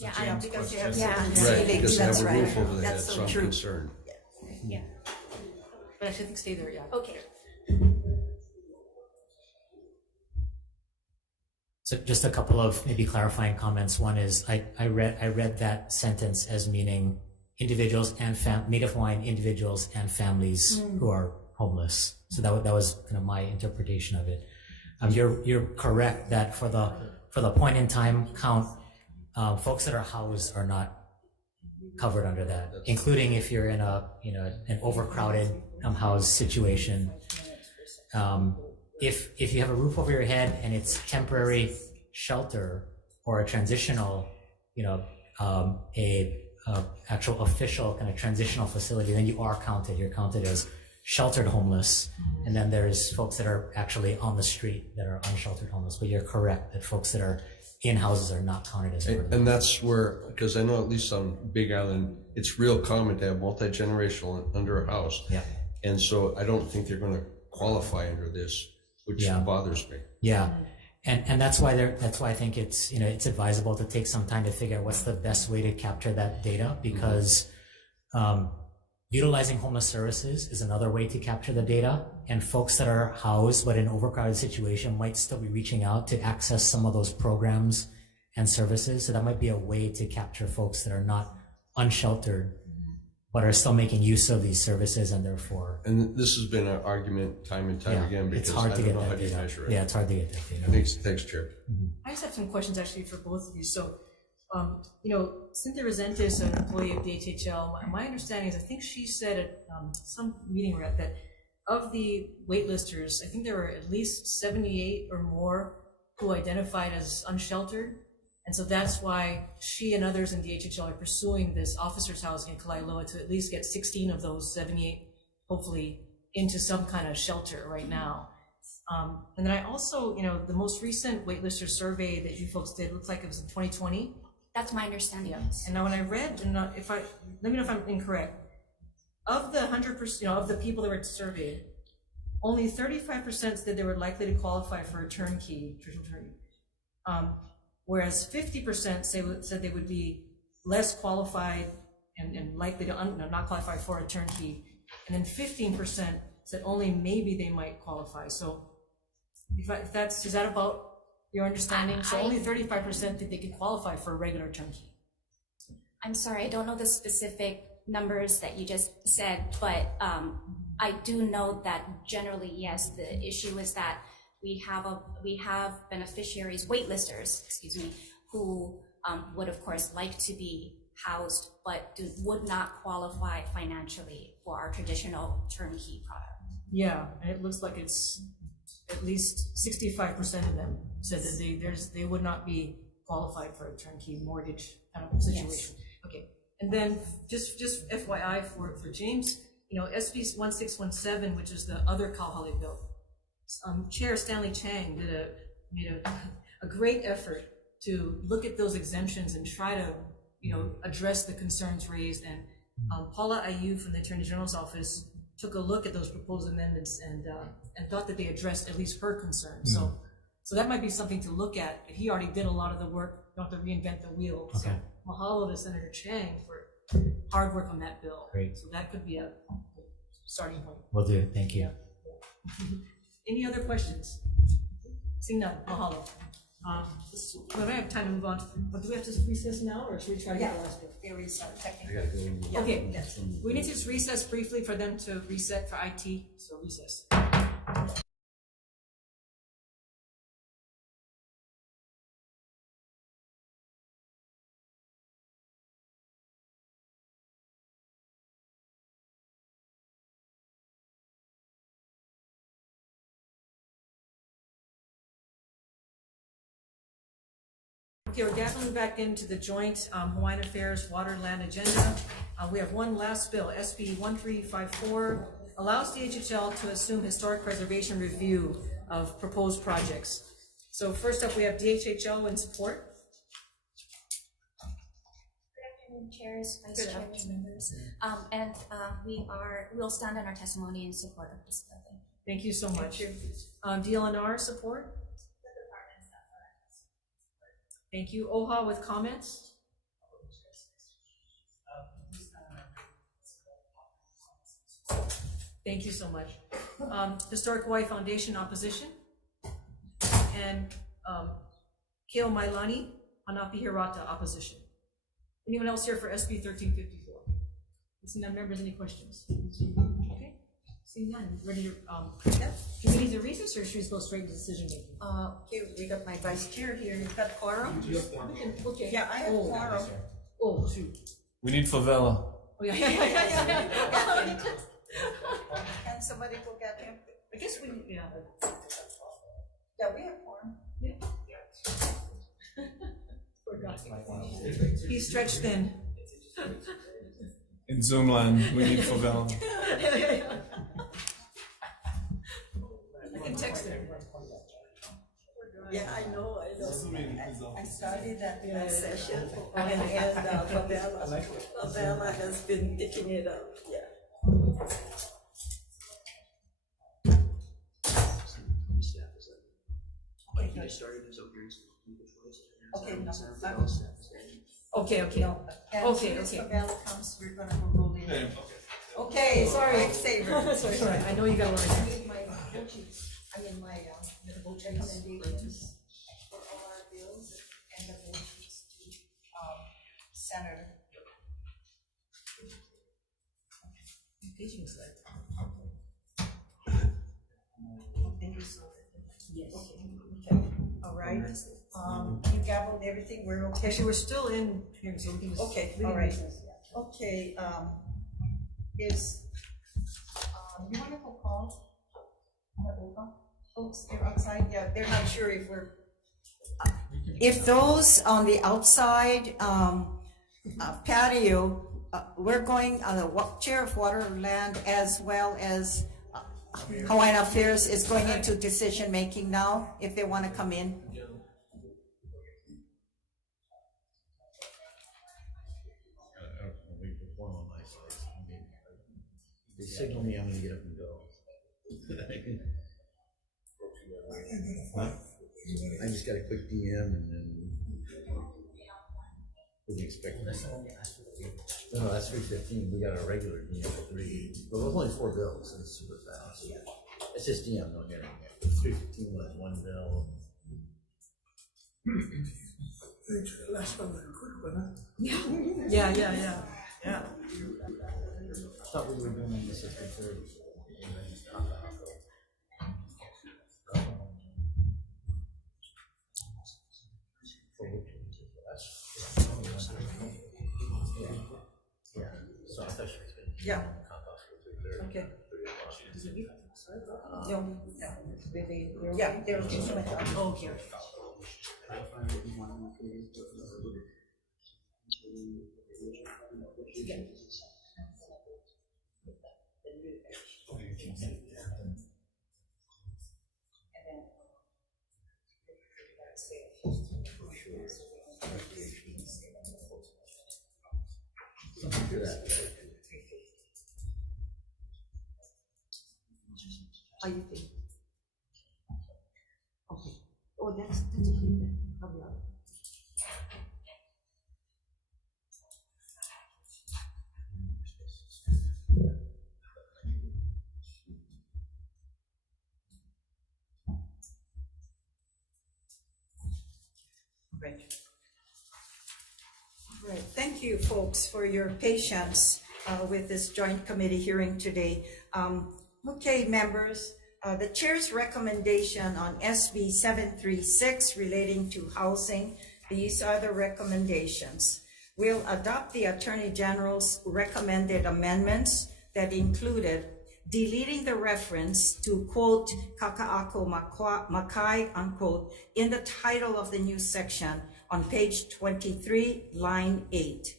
Yeah, because they have right, because they have a roof over their head, so I'm true. concerned. Yeah. But I should stay there, yeah. Okay. So just a couple of maybe clarifying comments. One is I read that sentence as meaning individuals and Native Hawaiian individuals and families who are homeless. So that was kind of my interpretation of it. You're correct that for the point in time count, folks that are housed are not covered under that, including if you're in an overcrowded housed situation. If you have a roof over your head and it's temporary shelter or a transitional, actual official kind of transitional facility, then you are counted. You're counted as sheltered homeless. And then there's folks that are actually on the street that are unsheltered homeless. But you're correct that folks that are in houses are not counted as part of that. And that's where, because I know at least on Big Island, it's real common to have multi-generational under a house. Yeah. And so I don't think they're going to qualify under this, which bothers me. Yeah. And that's why I think it's, it's advisable to take some time to figure out what's the best way to capture that data, because utilizing homeless services is another way to capture the data, and folks that are housed but in an overcrowded situation might still be reaching out to access some of those programs and services. So that might be a way to capture folks that are not unsheltered but are still making use of these services, and therefore. And this has been an argument time and time again, because it's hard to I don't get know that how do you data. measure it. Yeah, it's hard to get that data. Thanks, Chair. I just have some questions actually for both of you. So, Cynthia Resentis, an employee of DHHL, my understanding is, I think she said at some meeting we're at, that of the waitlisters, I think there were at least 78 or more who identified as unsheltered. And so that's why she and others in DHHL are pursuing this officers' housing in Kalailoa to at least get 16 of those 78, hopefully, into some kind of shelter right now. And then I also, the most recent waitlister survey that you folks did looks like it was in 2020. That's my understanding. Yeah. And now when I read, and let me know if I'm incorrect, of the 100%, of the people that were surveyed, only 35% said they were likely to qualify for a turnkey, traditional turnkey. Whereas 50% said they would be less qualified and likely to not qualify for a turnkey. And then 15% said only maybe they might qualify. So is that about your understanding? So only 35% think they could qualify for a regular turnkey. I'm sorry, I don't know the specific numbers that you just said, but I do know that generally, yes, the issue is that we have beneficiaries, waitlisters, who would of course like to be housed, but would not qualify financially for our traditional turnkey product. Yeah, and it looks like it's at least 65% of them said that they would not be qualified for a turnkey mortgage kind of situation. Yes. Okay, and then just FYI for James, SB 1617, which is the other Kauhale bill. Chair Stanley Chang made a great effort to look at those exemptions and try to, address the concerns raised. And Paula Ayu from the Attorney General's office took a look at those proposed amendments and thought that they addressed at least her concerns. Mm-hmm. So that might be something to look at. He already did a lot of the work. You don't have to reinvent the wheel. Okay. So mahalo to Senator Chang for hard work on that bill. Great. So that could be a starting point. Will do. Thank you. Yeah. Any other questions? Seeing none, mahalo. We might have time to move on. But do we have to recess now, or should we try to get the last bit? They reset technically. I gotta go. Yeah. Okay, yes. We need to just recess briefly for them to reset for IT, so recess. Okay, we're gathering back into the joint Hawaiian Affairs Water and Land Agenda. We have one last bill, SB 1354, allows DHHL to assume historic preservation review of proposed projects. So first up, we have DHHL in support. Good afternoon, chairs, vice chairs, members. And we'll stand on our testimony in support of this bill. Thank you so much. DLNR support. Thank you. OHA with comments? Thank you so much. Historic Hawaii Foundation opposition. And Keo Mailani, Hanapi Hirata opposition. Anyone else here for SB 1354? Seeing none, members, any questions? Okay. Seeing none, ready to, do we need to recess or should we go straight to decision making? Okay, we got my vice chair here. You've got quorum? Okay. Yeah, I have quorum. Oh, shoot. We need favela. Oh, yeah. Can somebody go get him? I guess we, yeah. Yeah, we have quorum. Yeah. He's stretched thin. In Zoom land, we need favela. I can text him. Yeah, I know. I started that session, and Favela has been picking it up. Yeah. He just started. Okay, no, Okay, okay. and Okay, as okay. Favela comes, we're gonna go rolling. Okay, Sorry. lifesaver. Sorry, I know you gotta learn. I need my recommendations for all our bills and the vote sheets to, Senator. Thank you so much. Yes. Okay, all right. You gavelled everything, we're okay? Actually, we're still in hearing, so we can just. Okay, we all can right. recess, yeah. Okay, you wanna go call? Folks, they're outside, yeah, they're not sure if we're. If those on the outside, patio, we're going, the Chair of Waterland as well as Hawaiian Affairs is going into decision-making now, if they wanna come in. They signal me, I'm gonna get up and go. Huh? I just got a quick DM and then. Didn't expect that. No, that's 3:15, we got a regular DM at 3, but it was only 4 bills, and it's super fast. It's just DM, no hearing. 3:15 was 1 bill. Last one was a quick one, huh? Yeah. I thought we were doing this at 3:30. Yeah, so I thought she was gonna. Yeah. Okay. Yeah, they're okay. Okay. How you think? Okay. Oh, that's a good then. Probably all right. Right. Right. Thank you, folks, for your patience with this joint committee hearing today. Okay, members, the chair's recommendation on SB 736 relating to housing, these are the recommendations. We'll adopt the Attorney General's recommended amendments that included deleting the reference to, quote, kaka'ako makai, unquote, in the title of the new section on page 23, line 8.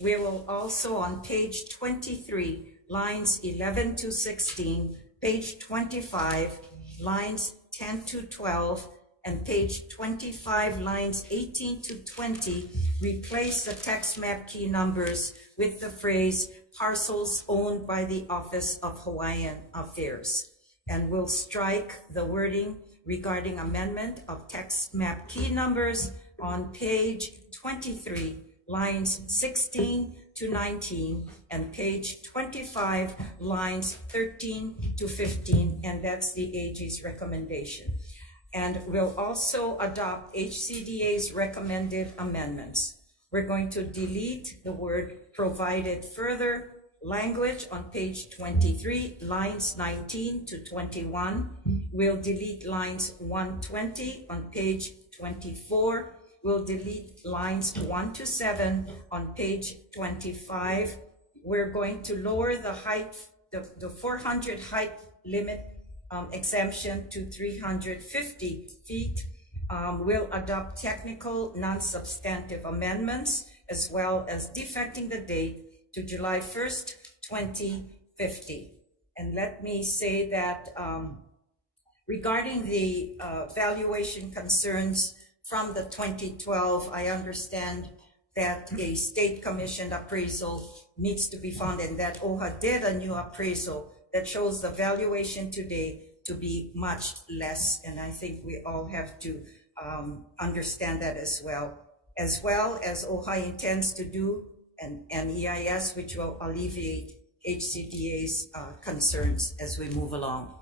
We will also on page 23, lines 11 to 16, page 25, lines 10 to 12, and page 25, lines 18 to 20, replace the text map key numbers with the phrase parcels owned by the Office of Hawaiian Affairs. And we'll strike the wording regarding amendment of text map key numbers on page 23, lines 16 to 19, and page 25, lines 13 to 15, and that's the AG's recommendation. And we'll also adopt HCDA's recommended amendments. We're going to delete the word provided further language on page 23, lines 19 to 21. We'll delete lines 120 on page 24. We'll delete lines 1 to 7 on page 25. We're going to lower the height, the 400 height limit exemption to 350 feet. We'll adopt technical non-substantive amendments as well as defecting the date to July 1st, 2050. And let me say that regarding the valuation concerns from the 2012, I understand that a state commissioned appraisal needs to be found, and that OHA did a new appraisal that shows the valuation today to be much less. And I think we all have to understand that as well as OHA intends to do an EIS, which will alleviate HCDA's concerns as we move along.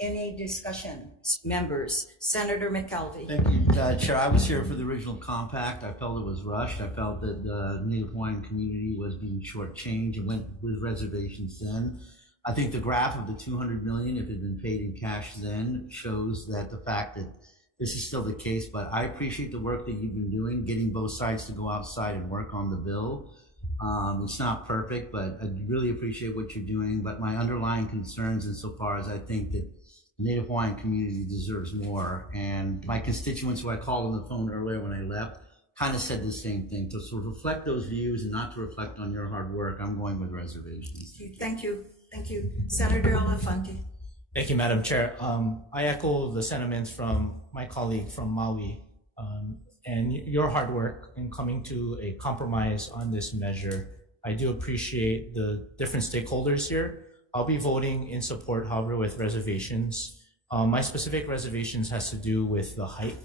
Any discussion, members? Senator McKelvey. Thank you, Chair. I was here for the original compact. I felt it was rushed. I felt that the Native Hawaiian community was being shortchanged and went with reservations then. I think the graph of the 200 million, if it had been paid in cash then, shows that the fact that this is still the case, but I appreciate the work that you've been doing, getting both sides to go outside and work on the bill. It's not perfect, but I really appreciate what you're doing. But my underlying concerns insofar as I think that the Native Hawaiian community deserves more. And my constituents who I called on the phone earlier when I left kind of said the same thing. To sort of reflect those views and not to reflect on your hard work, I'm going with reservations. Thank you. Thank you. Senator Elefante. Thank you, Madam Chair. I echo the sentiments from my colleague from Maui and your hard work in coming to a compromise on this measure. I do appreciate the different stakeholders here. I'll be voting in support, however, with reservations. My specific reservations has to do with the height.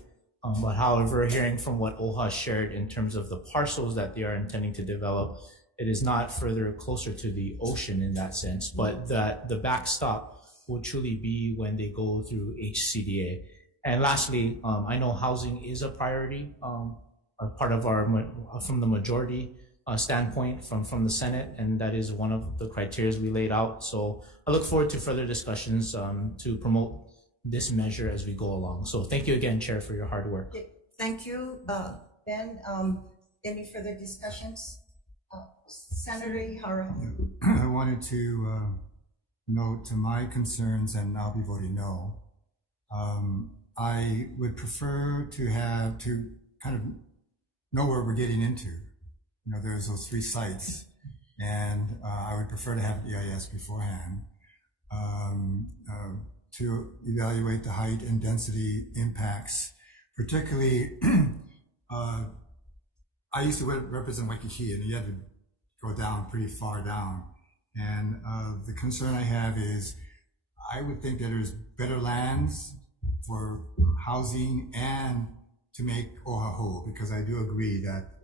But however, hearing from what OHA shared in terms of the parcels that they are intending to develop, it is not further closer to the ocean in that sense, but that the backstop will truly be when they go through HCDA. And lastly, I know housing is a priority, a part of our, from the majority standpoint from the Senate, and that is one of the criteria we laid out. So I look forward to further discussions to promote this measure as we go along. So thank you again, Chair, for your hard work. Thank you, Ben. Any further discussions? Senator Ihara. I wanted to note to my concerns, and I'll be voting no. I would prefer to have to kind of know where we're getting into. You know, there's those 3 sites, and I would prefer to have EIS beforehand to evaluate the height and density impacts. Particularly, I used to represent Waikiki, and you had to go down pretty far down. And the concern I have is I would think that there's better lands for housing and to make OHA whole, because I do agree that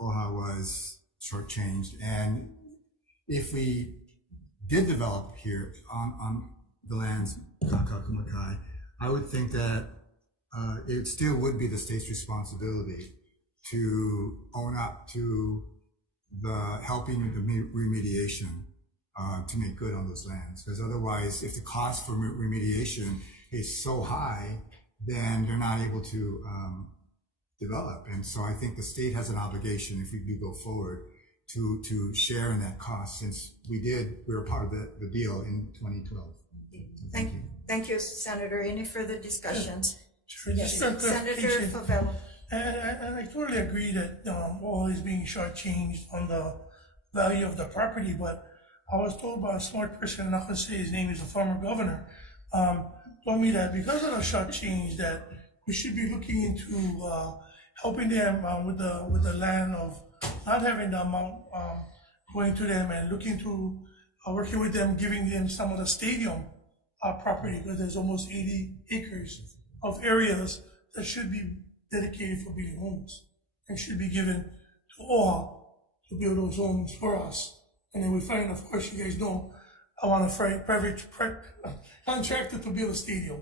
OHA was shortchanged. And if we did develop here on the lands, Kakakumakai, I would think that it still would be the state's responsibility to own up to the helping with the remediation to make good on those lands. Because otherwise, if the cost for remediation is so high, then they're not able to develop. And so I think the state has an obligation, if we do go forward, to share in that cost, since we were part of the deal in 2012. Thank you. Thank you, Senator. Any further discussions? Sure, Yes. just Senator Favela. And I totally agree that all is being shortchanged on the value of the property, but I was told by a smart person, I'm not going to say his name, is a former governor, told me that because of the shortchange, that we should be looking into helping them with the land of not having the amount going to them, and looking to working with them, giving them some of the stadium property, because there's almost 80 acres of areas that should be dedicated for building homes and should be given to OHA to build those homes for us. And then we find, of course, you guys know, I want a private contractor to build a stadium.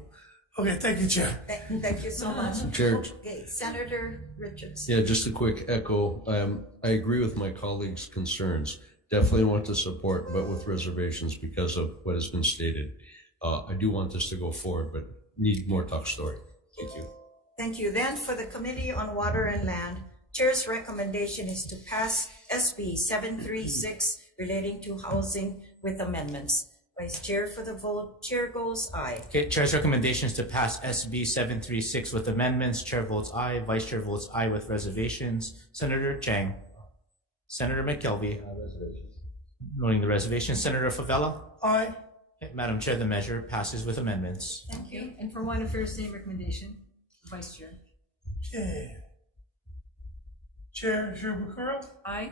Okay, thank you, Chair. Thank you so much. Chair. Okay, Senator Richards. Yeah, just a quick echo. I agree with my colleagues' concerns. Definitely want to support, but with reservations because of what has been stated. I do want this to go forward, but need more talk story. Thank you. Thank you. Then for the Committee on Water and Land, Chair's recommendation is to pass SB 736 relating to housing with amendments. Vice Chair for the vote. Chair goes aye. Okay, Chair's recommendation is to pass SB 736 with amendments. Chair votes aye. Vice Chair votes aye with reservations. Senator Chang. Senator McKelvey. Reservations. Noting the reservation. Senator Favela. Aye. Okay, Madam Chair, the measure passes with amendments. Thank you. And for Hawaiian Affairs, same recommendation, Vice Chair. Okay. Chair Shirobukuro. Aye.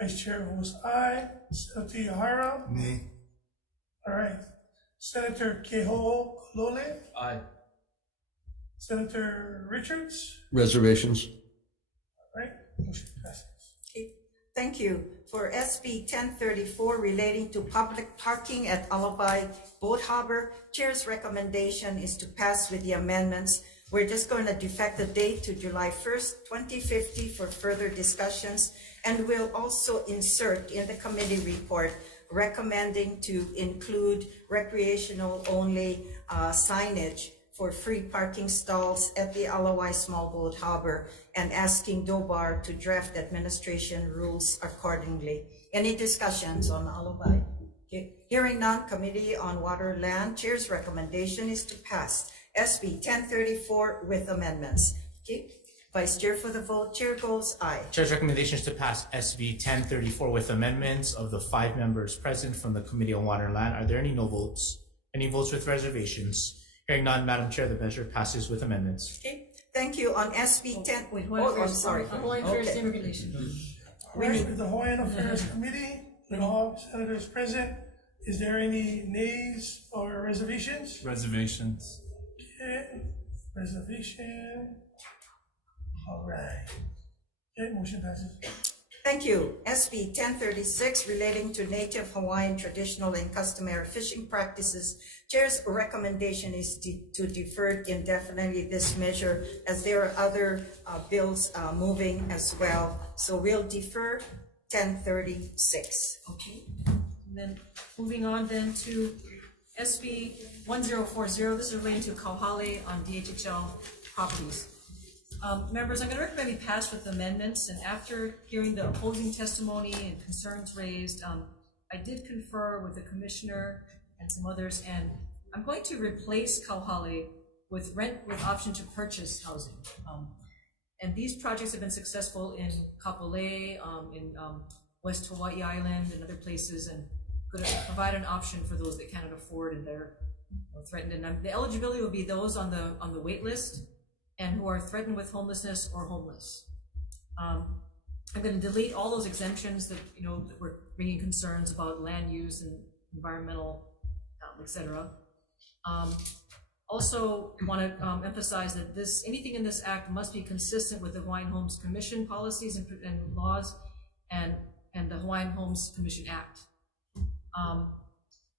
Vice Chair votes aye. Senator Ihara. Nay. All right. Senator Kehoe Kolole. Aye. Senator Richards, Reservations. right? Motion passes. Okay, thank you. For SB 1034 relating to public parking at Hawai'i Boat Harbor, Chair's recommendation is to pass with the amendments. We're just going to defect the date to July 1st, 2050 for further discussions. And we'll also insert in the committee report recommending to include recreational only signage for free parking stalls at the Hawai'i Small Boat Harbor and asking DOBAR to draft administration rules accordingly. Any discussions on Hawai'i? Okay. Hearing none, Committee on Water, Land, Chair's recommendation is to pass SB 1034 with amendments. Okay. Vice Chair for the vote, Chair goes aye. Chair's recommendation is to pass SB 1034 with amendments of the 5 members present from the Committee on Water and Land. Are there any no votes? Any votes with reservations? Hearing none, Madam Chair, the measure passes with amendments. Okay, thank you. On SB 10. Wait, I'm sorry. Hawaiian Affairs and Regulation. All right, with the Hawaiian Affairs Committee, with all senators present, is there any nays or reservations? Reservations. Okay, reservation. All right. Okay, motion passes. Thank you. SB 1036 relating to Native Hawaiian traditional and customary fishing practices. Chair's recommendation is to defer indefinitely this measure as there are other bills moving as well. So we'll defer 1036. Okay. And then moving on then to SB 1040. This is relating to Kauhale on DHHL properties. Members, I'm going to recommend we pass with amendments, and after hearing the opposing testimony and concerns raised, I did confer with the commissioner and some others, and I'm going to replace Kauhale with rent with option to purchase housing. And these projects have been successful in Kapolei, in West Hawai'i Island and other places, and could provide an option for those that cannot afford and they're threatened. And the eligibility will be those on the wait list and who are threatened with homelessness or homeless. I'm going to delete all those exemptions that that were bringing concerns about land use and environmental, etc. Also, want to emphasize that anything in this act must be consistent with the Hawaiian Homes Commission policies and laws, and the Hawaiian Homes Commission Act.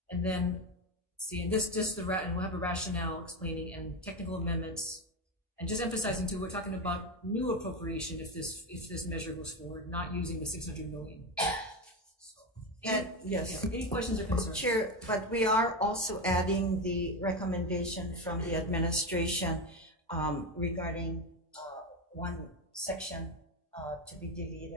And then see, and we'll have a rationale explaining and technical amendments. And just emphasizing too, we're talking about new appropriation if this measure goes forward, not using the 600 million. And yes. Any questions or concerns? Chair, but we are also adding the recommendation from the administration regarding one section to be deleted.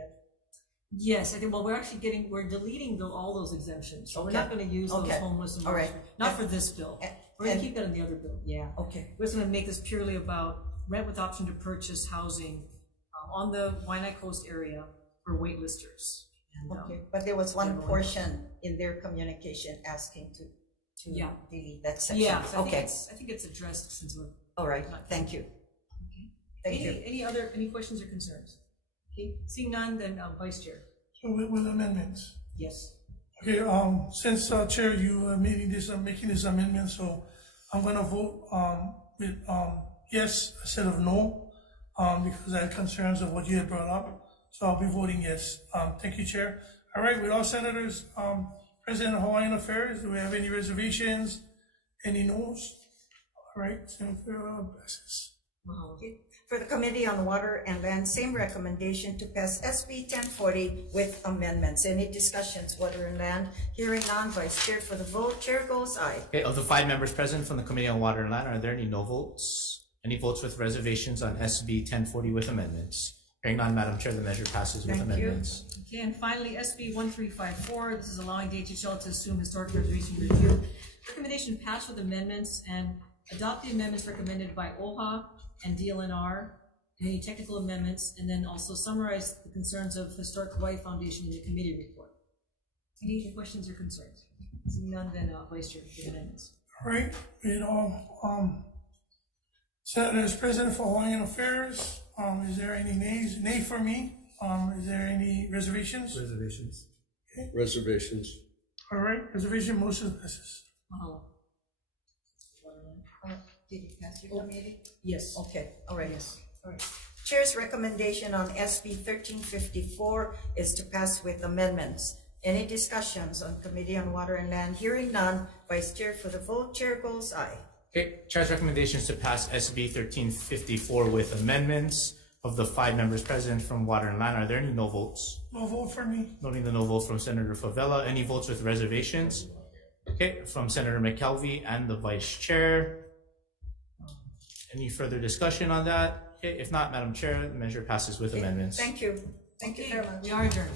Yes, I think. Well, we're deleting all those exemptions. So we're not going to use those homeless and not for this bill. We're going to keep that in the other bill. Yeah. Okay. We're just going to make this purely about rent with option to purchase housing on the Waianae Coast area for waitlisters. And, okay, but there was one portion in their communication asking to delete that section. Yeah, so okay. I think it's addressed since we're. All right, thank you. Okay. Thank you. Any questions or concerns? Okay, seeing none, then Vice Chair. So with amendments. Yes. Okay, since Chair, you are making this amendment, so I'm gonna vote with yes instead of no, because I had concerns of what you had brought up. So I'll be voting yes. Thank you, Chair. All right, with all senators present in Hawaiian Affairs, do we have any reservations? Any no's? All right, Senator passes. Okay. For the Committee on Water and Land, same recommendation to pass SB 1040 with amendments. Any discussions, Water and Land? Hearing none, Vice Chair for the vote. Chair goes aye. Okay, of the 5 members present from the Committee on Water and Land, are there any no votes? Any votes with reservations on SB 1040 with amendments? Hearing none, Madam Chair, the measure passes with amendments. Okay, and finally, SB 1354, this is allowing DHHL to assume historic preservation review. Recommendation passed with amendments and adopt the amendments recommended by OHA and DLNR, and any technical amendments, and then also summarize the concerns of Historic Hawaii Foundation in the committee report. Any questions or concerns? Seeing none, then Vice Chair for the amendments. All right, with all senators present for Hawaiian Affairs, is there any nays? Nay for me. Is there any reservations? Reservations. Okay. Reservations. All right, reservation motion passes. Mahalo. did it pass your committee? Yes. Okay, all right. Yes. All right. Chair's recommendation on SB 1354 is to pass with amendments. Any discussions on Committee on Water and Land? Hearing none. Vice Chair for the vote. Chair goes aye. Okay, Chair's recommendation is to pass SB 1354 with amendments. Of the 5 members present from Water and Land, are there any no votes? No vote for me. Noting the no vote from Senator Favela. Any votes with reservations? Okay, from Senator McKelvey and the Vice Chair. Any further discussion on that? Okay, if not, Madam Chair, the measure passes with amendments. Thank you. Thank you very much. We are adjourned.